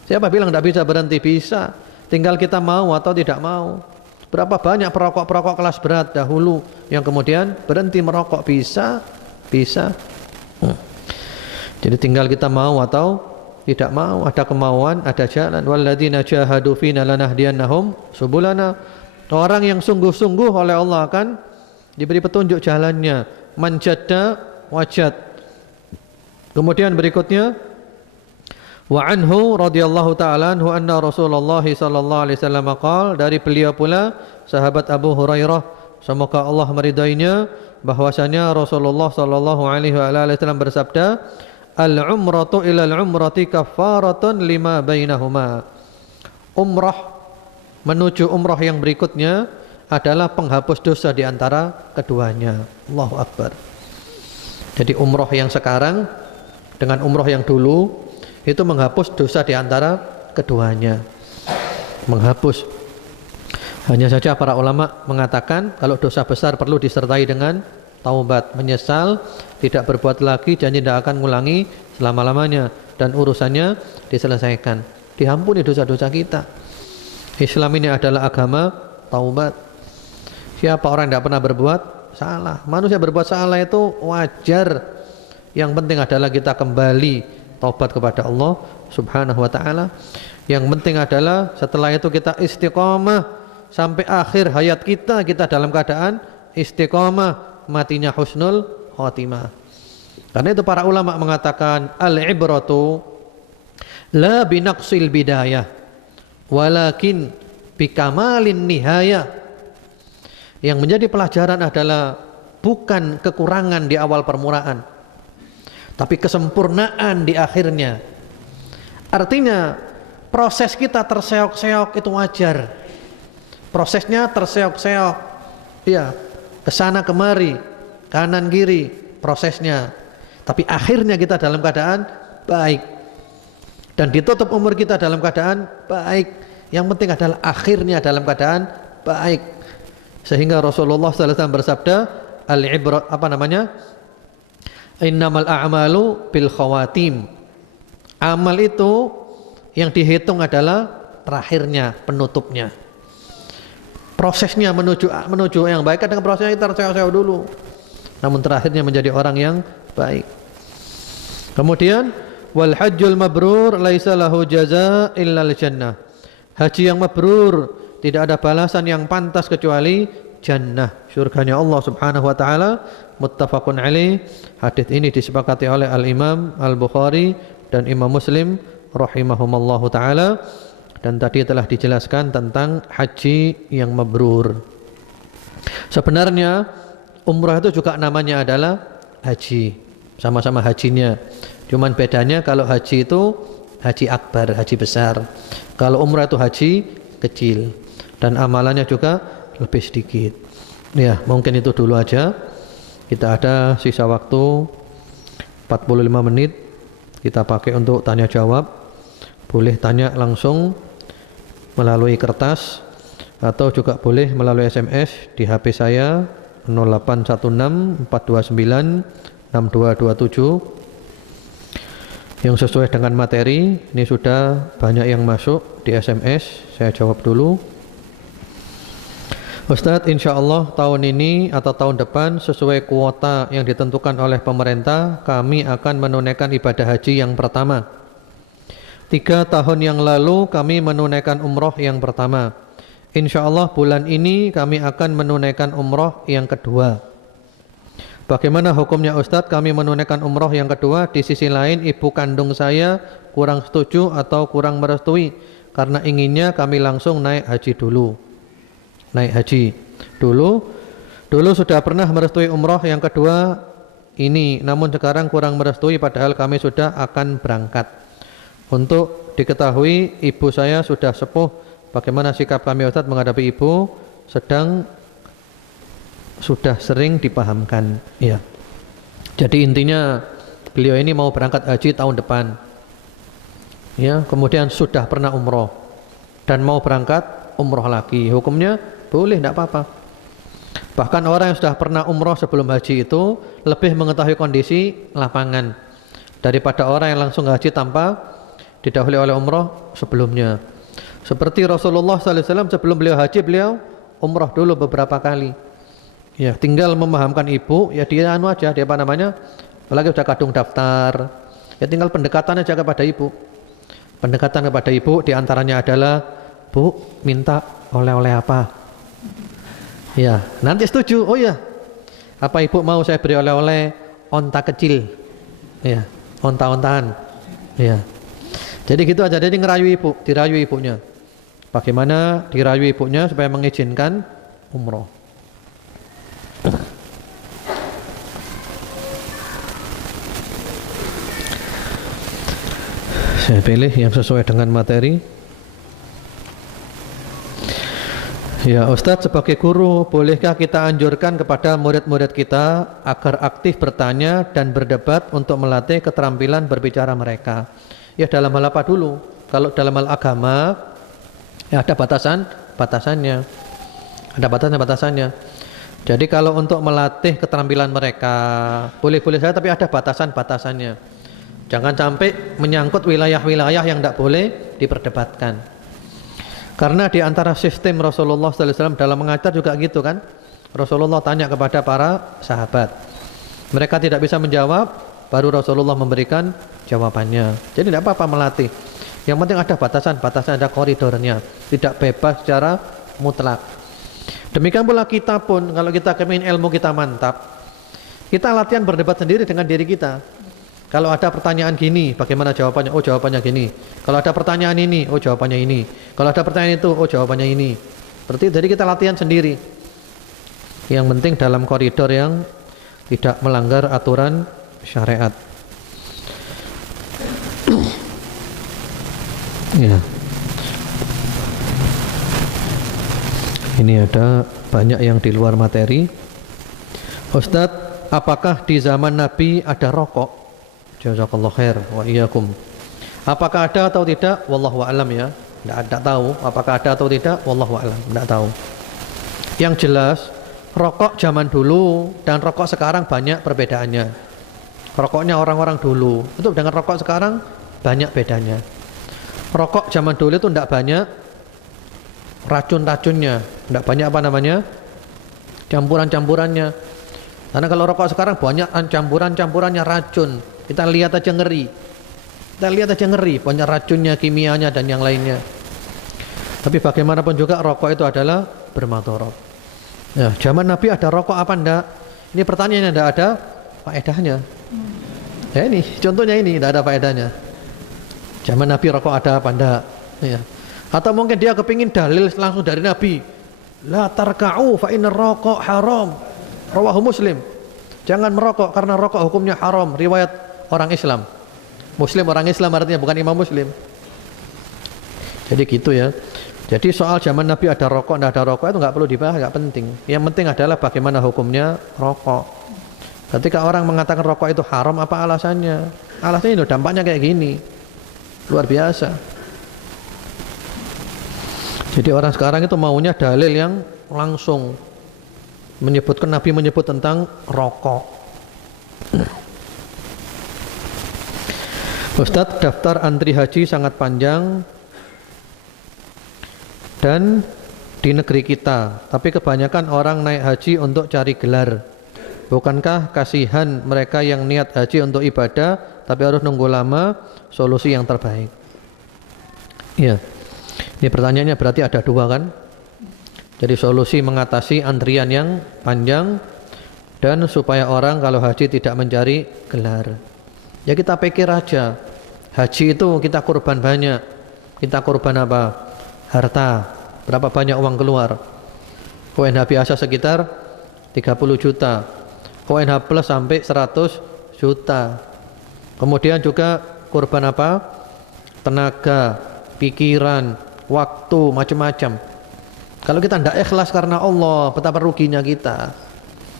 Siapa bilang tidak bisa berhenti? Bisa. Tinggal kita mau atau tidak mau. Berapa banyak perokok-perokok kelas berat dahulu yang kemudian berhenti merokok? Bisa. Jadi tinggal kita mau atau tidak mau. Ada kemauan, ada jalan. Walladzina jahadu fina lanahdiyannahum subulana. Orang yang sungguh-sungguh oleh Allah akan diberi petunjuk jalannya. Man jadda wajad. Kemudian berikutnya, wa anhu radhiyallahu ta'ala anhu anna Rasulullah sallallahu alaihi wasallam qaal, dari beliau pula sahabat Abu Hurairah, semoga Allah meridainya, bahwasanya Rasulullah sallallahu alaihi wasallam bersabda, al-umratu ila al-umrati kaffaratun lima bainahuma. Umrah menuju umrah yang berikutnya adalah penghapus dosa di antara keduanya. Allahu Akbar. Jadi umrah yang sekarang dengan umrah yang dulu itu menghapus dosa di antara keduanya. Menghapus. Hanya saja para ulama mengatakan kalau dosa besar perlu disertai dengan taubat, menyesal, tidak berbuat lagi, janji tidak akan mengulangi selama-lamanya, dan urusannya diselesaikan, diampuni dosa-dosa kita. Islam ini adalah agama taubat. Siapa orang yang tidak pernah berbuat salah? Manusia berbuat salah itu wajar. Yang penting adalah kita kembali taubat kepada Allah Subhanahu wa ta'ala. Yang penting adalah setelah itu kita istiqamah sampai akhir hayat kita, kita dalam keadaan istiqamah, matinya husnul khotimah. Karena itu para ulama mengatakan al-ibratu la binaqsil bidayah walakin bikamalin nihayah. Yang menjadi pelajaran adalah bukan kekurangan di awal permulaan, tapi kesempurnaan di akhirnya. Artinya proses kita terseok-seok itu wajar. Prosesnya terseok-seok, ya, kesana kemari, kanan kiri prosesnya. Tapi akhirnya kita dalam keadaan baik. Dan ditutup umur kita dalam keadaan baik. Yang penting adalah akhirnya dalam keadaan baik. Sehingga Rasulullah SAW bersabda, al-ibrat, innamal a'malu bil khawatim. Amal itu yang dihitung adalah terakhirnya, penutupnya. Prosesnya menuju yang baik, kadang prosesnya kita terseok-seok dulu, namun terakhirnya menjadi orang yang baik. Kemudian wal hajjul mabrur laisa lahu jazaa illal jannah. Haji yang mabrur tidak ada balasan yang pantas kecuali jannah, surganya Allah Subhanahu wa taala. Muttafaqun alaih. Hadis ini disepakati oleh Al-Imam Al-Bukhari dan Imam Muslim rahimahumallahu taala. Dan tadi telah dijelaskan tentang haji yang mabrur. Sebenarnya umrah itu juga namanya adalah haji, sama-sama hajinya. Cuman bedanya kalau haji itu haji akbar, haji besar. Kalau umrah itu haji kecil dan amalannya juga lebih sedikit. Ya, mungkin itu dulu aja. Kita ada sisa waktu 45 menit. Kita pakai untuk tanya jawab. Boleh tanya langsung melalui kertas atau juga boleh melalui SMS di HP saya 0816 429 6227. Yang sesuai dengan materi. Ini sudah banyak yang masuk di SMS. Saya jawab dulu. Ustadz, insya Allah tahun ini atau tahun depan sesuai kuota yang ditentukan oleh pemerintah, kami akan menunaikan ibadah haji yang pertama. 3 tahun yang lalu kami menunaikan umroh yang pertama. Insya Allah bulan ini kami akan menunaikan umroh yang kedua. Bagaimana hukumnya Ustadz kami menunaikan umroh yang kedua? Di sisi lain ibu kandung saya kurang setuju atau kurang merestui karena inginnya kami langsung naik haji dulu. Naik haji dulu sudah pernah merestui umroh yang kedua ini, namun sekarang kurang merestui padahal kami sudah akan berangkat. Untuk diketahui ibu saya sudah sepuh, bagaimana sikap kami Ustadz menghadapi ibu? Sudah sering dipahamkan, ya. Jadi intinya beliau ini mau berangkat haji tahun depan, ya. Kemudian sudah pernah umroh dan mau berangkat umroh lagi. Hukumnya boleh, tidak apa-apa. Bahkan orang yang sudah pernah umroh sebelum haji itu lebih mengetahui kondisi lapangan daripada orang yang langsung haji tanpa didahului oleh umroh sebelumnya. Seperti Rasulullah SAW sebelum beliau haji, beliau umroh dulu beberapa kali. Ya, tinggal memahamkan ibu, ya dia aja, dia apalagi sudah kadung daftar, ya tinggal pendekatan aja kepada ibu. Pendekatan kepada ibu diantaranya adalah, Bu, minta oleh-oleh apa? Ya, nanti setuju. Oh ya, apa ibu mau saya beri oleh-oleh onta kecil? Ya, onta-ontaan. Ya. Jadi gitu aja. Jadi ngerayu ibu, dirayu ibunya. Bagaimana dirayu ibunya supaya mengizinkan umroh. Saya pilih yang sesuai dengan materi. Ya Ustadz, sebagai guru, bolehkah kita anjurkan kepada murid-murid kita agar aktif bertanya dan berdebat untuk melatih keterampilan berbicara mereka? Ya dalam hal apa dulu? Kalau dalam hal agama, ya ada batasannya. Ada batasannya. Jadi kalau untuk melatih keterampilan mereka, boleh-boleh saja, tapi ada batasannya. Jangan sampai menyangkut wilayah-wilayah yang tidak boleh diperdebatkan. Karena di antara sistem Rasulullah SAW dalam mengajar juga gitu kan. Rasulullah tanya kepada para sahabat. Mereka tidak bisa menjawab, baru Rasulullah memberikan jawabannya. Jadi tidak apa-apa melatih. Yang penting ada batasan, ada koridornya. Tidak bebas secara mutlak. Demikian pula kita pun, kalau kita ingin ilmu kita mantap, kita latihan berdebat sendiri dengan diri kita. Kalau ada pertanyaan gini, bagaimana jawabannya? Oh jawabannya gini. Kalau ada pertanyaan ini, oh jawabannya ini. Kalau ada pertanyaan itu, oh jawabannya ini. Berarti jadi kita latihan sendiri. Yang penting dalam koridor yang tidak melanggar aturan syariat. Ya. Ini ada banyak yang di luar materi. Ustadz, apakah di zaman Nabi ada rokok? Jazakallahu khair wa iyyakum. Apakah ada atau tidak? Wallahu a'lam ya. Tidak tahu apakah ada atau tidak, wallahu a'lam, tidak tahu. Yang jelas, rokok zaman dulu dan rokok sekarang banyak perbedaannya. Rokoknya orang-orang dulu itu dengan rokok sekarang banyak bedanya. Rokok zaman dulu itu tidak banyak racun-racunnya, tidak banyak apa namanya? Campuran-campurannya. Karena kalau rokok sekarang banyak campuran-campurannya racun. Kita lihat aja ngeri. Banyak racunnya, kimianya dan yang lainnya. Tapi bagaimanapun juga rokok itu adalah bermadharat. Ya, zaman Nabi ada rokok apa enggak? Ini pertanyaannya, enggak ada faedahnya. Ya ini, contohnya ini enggak ada faedahnya. Zaman Nabi rokok ada apa enggak? Ya. Atau mungkin dia kepingin dalil langsung dari Nabi. La tarka'u fa innar rokok haram. Rawahu Muslim. Jangan merokok karena rokok hukumnya haram. Riwayat orang Islam. Muslim orang Islam artinya bukan Imam Muslim. Jadi gitu ya. Jadi soal zaman Nabi ada rokok, tidak ada rokok itu nggak perlu dibahas, nggak penting. Yang penting adalah bagaimana hukumnya rokok. Ketika orang mengatakan rokok itu haram, apa alasannya? Alasannya itu dampaknya kayak gini, luar biasa. Jadi orang sekarang itu maunya dalil yang langsung menyebutkan, Nabi menyebut tentang rokok. Ustadz, daftar antri haji sangat panjang dan di negeri kita, tapi kebanyakan orang naik haji untuk cari gelar. Bukankah kasihan mereka yang niat haji untuk ibadah tapi harus nunggu lama? Solusi yang terbaik. Iya. Ini pertanyaannya berarti ada dua kan? Jadi solusi mengatasi antrian yang panjang dan supaya orang kalau haji tidak mencari gelar. Ya kita pikir aja, haji itu kita kurban banyak. Kita kurban apa? Harta. Berapa banyak uang keluar? ONH biasa sekitar 30 juta. ONH plus sampai 100 juta. Kemudian juga kurban apa? Tenaga, pikiran, waktu, macam-macam. Kalau kita tidak ikhlas karena Allah, betapa ruginya kita.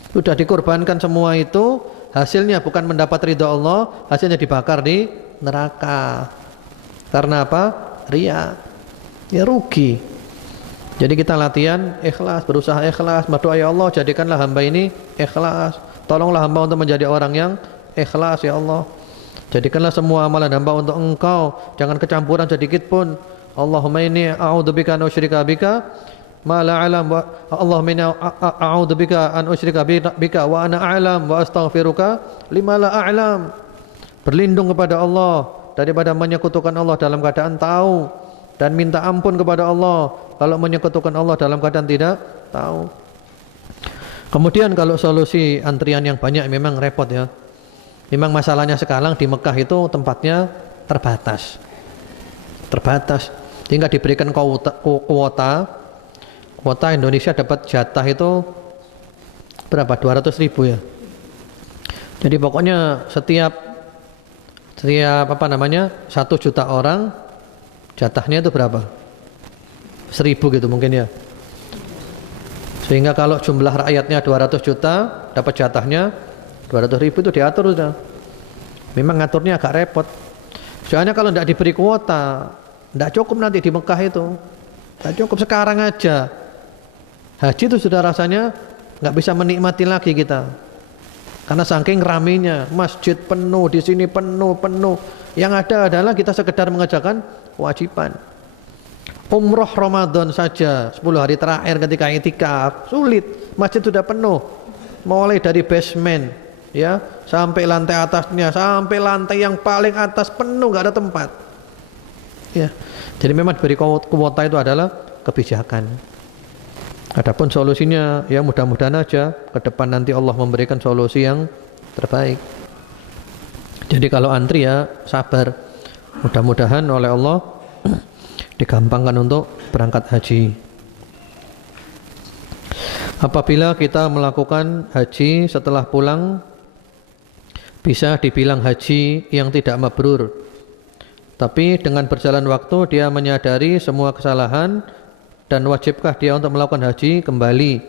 Sudah dikorbankan semua itu, hasilnya bukan mendapat ridha Allah, hasilnya dibakar di neraka. Karena apa? Ria. Ya rugi. Jadi kita latihan ikhlas, berusaha ikhlas, berdoa ya Allah jadikanlah hamba ini ikhlas. Tolonglah hamba untuk menjadi orang yang ikhlas ya Allah. Jadikanlah semua amalan hamba untuk Engkau, jangan kecampuran sedikit pun. Allahumma inni a'udzubika an usyrika bika ma la a'lam wa Allahumma inni a'udzubika an usyrika bika wa ana a'lam wa astaghfiruka lima la a'lam. Berlindung kepada Allah daripada menyekutukan Allah dalam keadaan tahu, dan minta ampun kepada Allah kalau menyekutukan Allah dalam keadaan tidak tahu. Kemudian kalau solusi antrian yang banyak memang repot ya. Memang masalahnya sekarang di Mekah itu tempatnya terbatas. Terbatas. Sehingga diberikan kuota Indonesia dapat jatah itu berapa? 200.000 ya. Jadi pokoknya setiap 1 juta orang jatahnya itu berapa? 1.000 gitu mungkin ya. Sehingga kalau jumlah rakyatnya 200 juta, dapat jatahnya 200.000 itu diatur sudah. Memang ngaturnya agak repot. Soalnya kalau tidak diberi kuota, tidak cukup nanti di Mekah itu. Tidak cukup sekarang aja. Haji itu sudah rasanya nggak bisa menikmati lagi kita. Karena saking raminya, masjid penuh, di sini penuh. Yang ada adalah kita sekedar mengerjakan kewajiban. Umroh Ramadan saja 10 hari terakhir ketika itikaf sulit, masjid sudah penuh, mulai dari basement ya sampai lantai atasnya, sampai lantai yang paling atas penuh, nggak ada tempat ya. Jadi memang diberi kuota itu adalah kebijakan. Adapun solusinya ya mudah-mudahan aja ke depan nanti Allah memberikan solusi yang terbaik. Jadi kalau antri ya sabar, mudah-mudahan oleh Allah digampangkan untuk berangkat haji. Apabila kita melakukan haji setelah pulang, bisa dibilang haji yang tidak mabrur. Tapi dengan berjalan waktu dia menyadari semua kesalahan dan wajibkah dia untuk melakukan haji kembali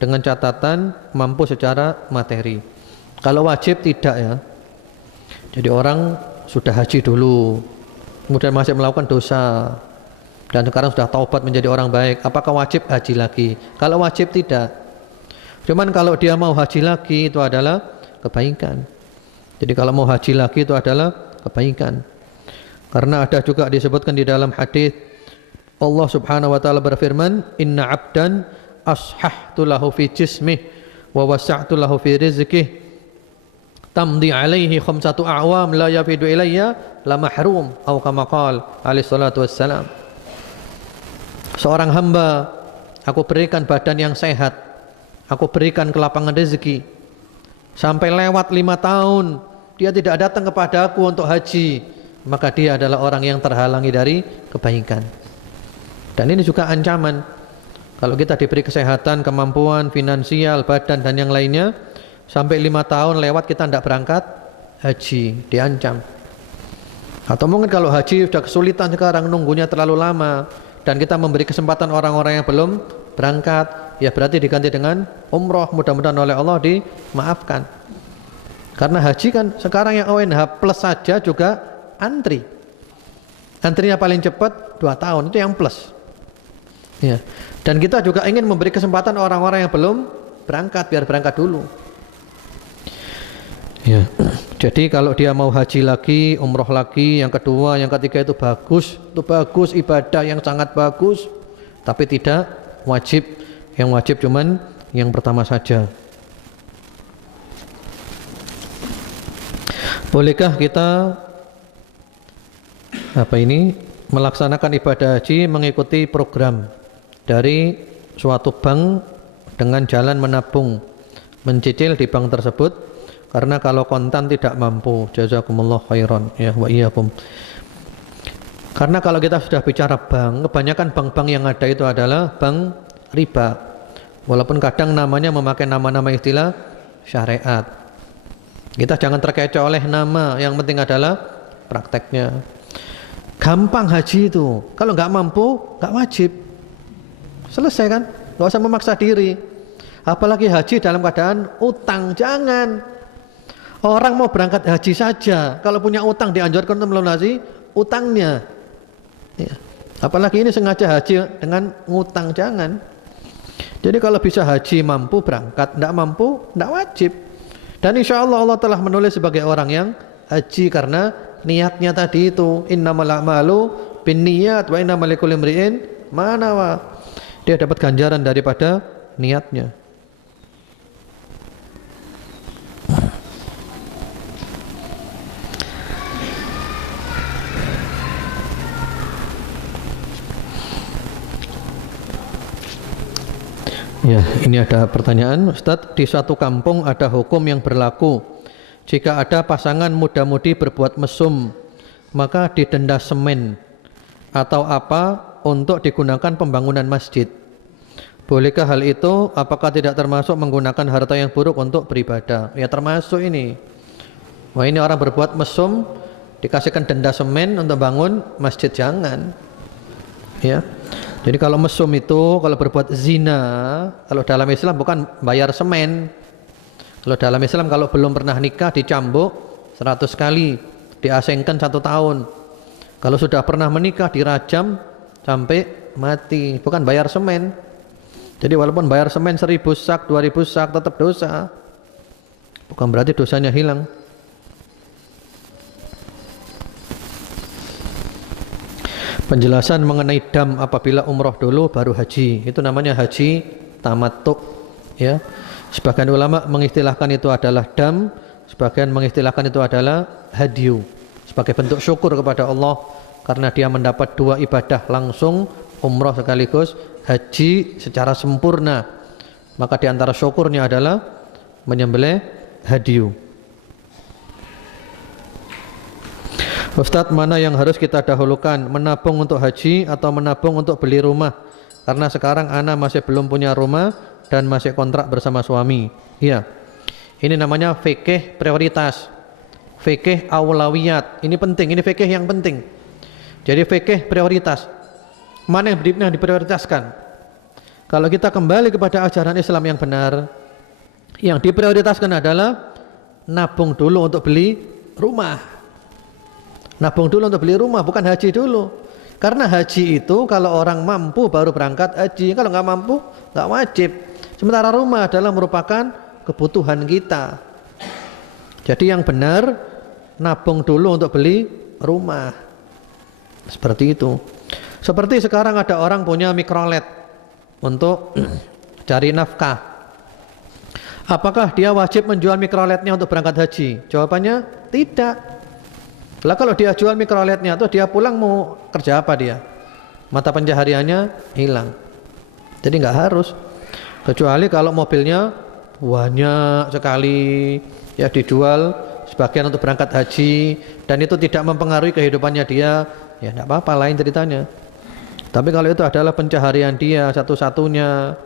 dengan catatan mampu secara materi. Kalau wajib tidak ya. Jadi orang sudah haji dulu, kemudian masih melakukan dosa, dan sekarang sudah taubat menjadi orang baik, apakah wajib haji lagi? Kalau wajib tidak. Cuman kalau dia mau haji lagi itu adalah kebaikan. Jadi kalau mau haji lagi itu adalah kebaikan. Karena ada juga disebutkan di dalam hadis Allah Subhanahu wa taala berfirman, "Inna 'abdan ashahtu lahu fi jismih wa wasa'tu lahu fi rizqih tamdi alaihi khamsatu a'wam la yafidu ilayya la mahrum." Atau kama qala alaihi salatu wassalam. Seorang hamba aku berikan badan yang sehat, aku berikan kelapangan rezeki, sampai lewat 5 tahun dia tidak datang kepada aku untuk haji, maka dia adalah orang yang terhalangi dari kebaikan. Dan ini juga ancaman. Kalau kita diberi kesehatan, kemampuan finansial, badan dan yang lainnya, sampai 5 tahun lewat kita tidak berangkat haji, diancam. Atau mungkin kalau haji sudah kesulitan sekarang, nunggunya terlalu lama, dan kita memberi kesempatan orang-orang yang belum berangkat, ya berarti diganti dengan umroh, mudah-mudahan oleh Allah dimaafkan. Karena haji kan sekarang yang ONH plus saja juga antri. Antrinya paling cepat 2 tahun, itu yang plus ya. Dan kita juga ingin memberi kesempatan orang-orang yang belum berangkat, biar berangkat dulu ya. Jadi kalau dia mau haji lagi, umroh lagi, yang kedua, yang ketiga itu bagus, ibadah yang sangat bagus, tapi tidak wajib. Yang wajib cuman yang pertama saja. Bolehkah kita melaksanakan ibadah haji mengikuti program dari suatu bank dengan jalan menabung, mencicil di bank tersebut? Karena kalau kontan tidak mampu. Jazakumullah khairan ya wa iyyakum. Karena kalau kita sudah bicara bank, kebanyakan bank-bank yang ada itu adalah bank riba. Walaupun kadang namanya memakai nama-nama istilah syariat. Kita jangan terkecoh oleh nama, yang penting adalah prakteknya. Gampang haji itu. Kalau nggak mampu, nggak wajib. Selesai kan? Nggak usah memaksa diri. Apalagi haji dalam keadaan utang, jangan. Orang mau berangkat haji saja, kalau punya utang dianjurkan untuk melunasi utangnya ya. Apalagi ini sengaja haji dengan ngutang, jangan. Jadi kalau bisa haji mampu berangkat, tidak mampu tidak wajib. Dan insya Allah Allah telah menulis sebagai orang yang haji karena niatnya tadi itu, innamal a'malu binniyat wa innamal likulli imri'in ma nawa. Dia dapat ganjaran daripada niatnya. Ya, ini ada pertanyaan, Ustadz, di suatu kampung ada hukum yang berlaku. Jika ada pasangan muda-mudi berbuat mesum, maka didenda semen atau apa untuk digunakan pembangunan masjid. Bolehkah hal itu? Apakah tidak termasuk menggunakan harta yang buruk untuk beribadah? Ya termasuk ini. Wah, ini orang berbuat mesum dikasihkan denda semen untuk bangun masjid, jangan. Ya. Jadi kalau mesum itu, kalau berbuat zina, kalau dalam Islam bukan bayar semen. Kalau dalam Islam kalau belum pernah nikah dicambuk 100 kali, diasingkan 1 tahun. Kalau sudah pernah menikah dirajam sampai mati, bukan bayar semen. Jadi walaupun bayar semen 1000 sak, 2000 sak tetap dosa. Bukan berarti dosanya hilang. Penjelasan mengenai dam apabila umroh dulu baru haji, itu namanya haji tamattu, ya. Sebagian ulama mengistilahkan itu adalah dam, sebagian mengistilahkan itu adalah hadyu, sebagai bentuk syukur kepada Allah karena dia mendapat 2 ibadah langsung, umroh sekaligus haji secara sempurna. Maka di antara syukurnya adalah menyembelih hadyu. Ustadz, mana yang harus kita dahulukan, menabung untuk haji atau menabung untuk beli rumah? Karena sekarang ana masih belum punya rumah dan masih kontrak bersama suami. Iya, ini namanya fikih prioritas, fikih aulawiyat. Ini penting, ini fikih yang penting. Jadi fikih prioritas, mana yang diprioritaskan? Kalau kita kembali kepada ajaran Islam yang benar, yang diprioritaskan adalah nabung dulu untuk beli rumah. Nabung dulu untuk beli rumah, bukan haji dulu. Karena haji itu kalau orang mampu baru berangkat haji, kalau nggak mampu nggak wajib. Sementara rumah adalah merupakan kebutuhan kita. Jadi yang benar nabung dulu untuk beli rumah. Seperti itu. Seperti sekarang ada orang punya mikrolet untuk cari nafkah. Apakah dia wajib menjual mikroletnya untuk berangkat haji? Jawabannya tidak. Lah kalau dia jual mikroletnya tuh dia pulang mau kerja apa dia? Mata pencahariannya hilang. Jadi nggak harus. Kecuali kalau mobilnya banyak sekali ya dijual sebagian untuk berangkat haji dan itu tidak mempengaruhi kehidupannya dia, ya enggak apa-apa, lain ceritanya. Tapi kalau itu adalah pencaharian dia satu-satunya,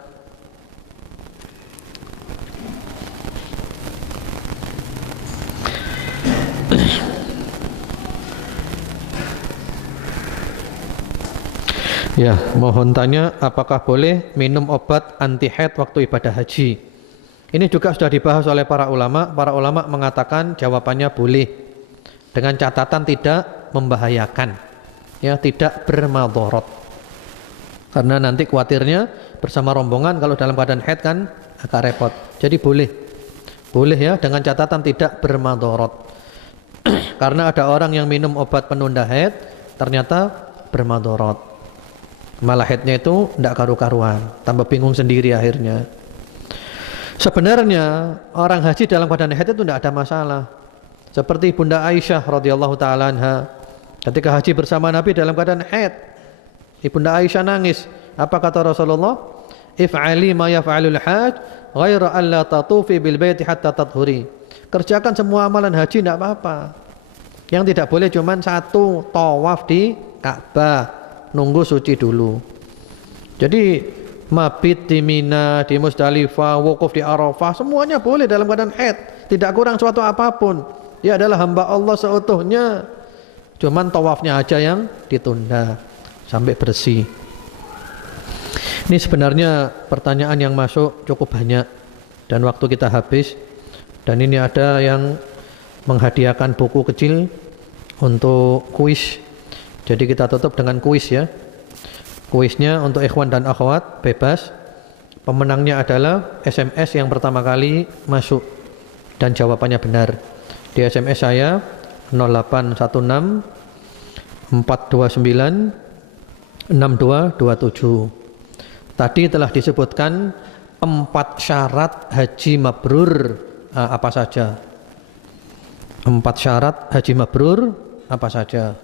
ya, mohon tanya, apakah boleh minum obat anti haid waktu ibadah haji? Ini juga sudah dibahas oleh para ulama. Para ulama mengatakan jawabannya boleh, dengan catatan tidak membahayakan, ya, tidak bermadharat. Karena nanti khawatirnya bersama rombongan kalau dalam keadaan haid kan agak repot. Jadi boleh, ya, dengan catatan tidak bermadharat. Karena ada orang yang minum obat penunda haid ternyata bermadharat. Malah haidnya itu tidak karu-karuan, tambah bingung sendiri akhirnya. Sebenarnya orang haji dalam keadaan haid itu tidak ada masalah. Seperti Bunda Aisyah radhiyallahu taala anha, ketika haji bersama Nabi dalam keadaan haid, Ibunda Aisyah nangis. Apa kata Rasulullah? If'ali ma yaf'alul hajj ghaira an la tatufi bil baiti hatta tathuri. Kerjakan semua amalan haji tidak apa-apa. Yang tidak boleh cuma 1 tawaf di Ka'bah, nunggu suci dulu. Jadi mabit di Mina, di Musdalifah, wukuf di Arafah, semuanya boleh dalam keadaan haid, tidak kurang suatu apapun. Dia adalah hamba Allah seutuhnya. Cuman tawafnya aja yang ditunda sampai bersih. Ini sebenarnya pertanyaan yang masuk cukup banyak dan waktu kita habis. Dan ini ada yang menghadiahkan buku kecil untuk kuis. Jadi kita tutup dengan kuis ya. Kuisnya untuk ikhwan dan akhwat bebas. Pemenangnya adalah SMS yang pertama kali masuk dan jawabannya benar. Di SMS saya 0816 429 6227. Tadi telah disebutkan 4 syarat haji mabrur apa saja. 4 syarat haji mabrur apa saja.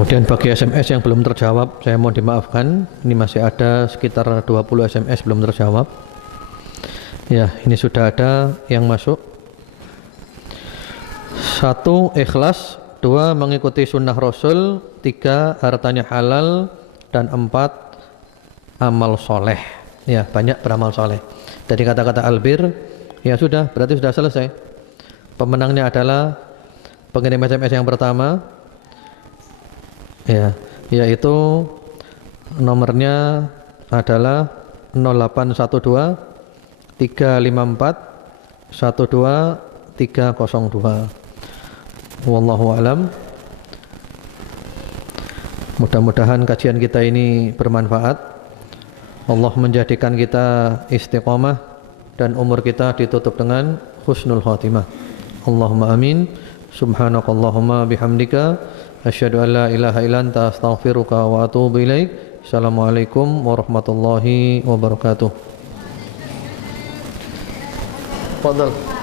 Kemudian bagi SMS yang belum terjawab, saya mohon dimaafkan. Ini masih ada sekitar 20 SMS belum terjawab. Ya, ini sudah ada yang masuk. 1. Ikhlas. 2. Mengikuti sunnah Rasul. 3. Hartanya halal. Dan 4. Amal soleh. Ya, banyak beramal soleh. Dari kata-kata albir, ya sudah, berarti sudah selesai. Pemenangnya adalah pengirim SMS yang pertama, ya, yaitu nomornya adalah 0812 354 12302. Wallahu alam. Mudah-mudahan kajian kita ini bermanfaat. Allah menjadikan kita istiqomah dan umur kita ditutup dengan husnul khatimah. Allahumma amin. Subhanakallahumma bihamdika asyhadu an la ilaha illa anta astaghfiruka wa atubu ilaik. Assalamualaikum warahmatullahi wabarakatuh. Fadal.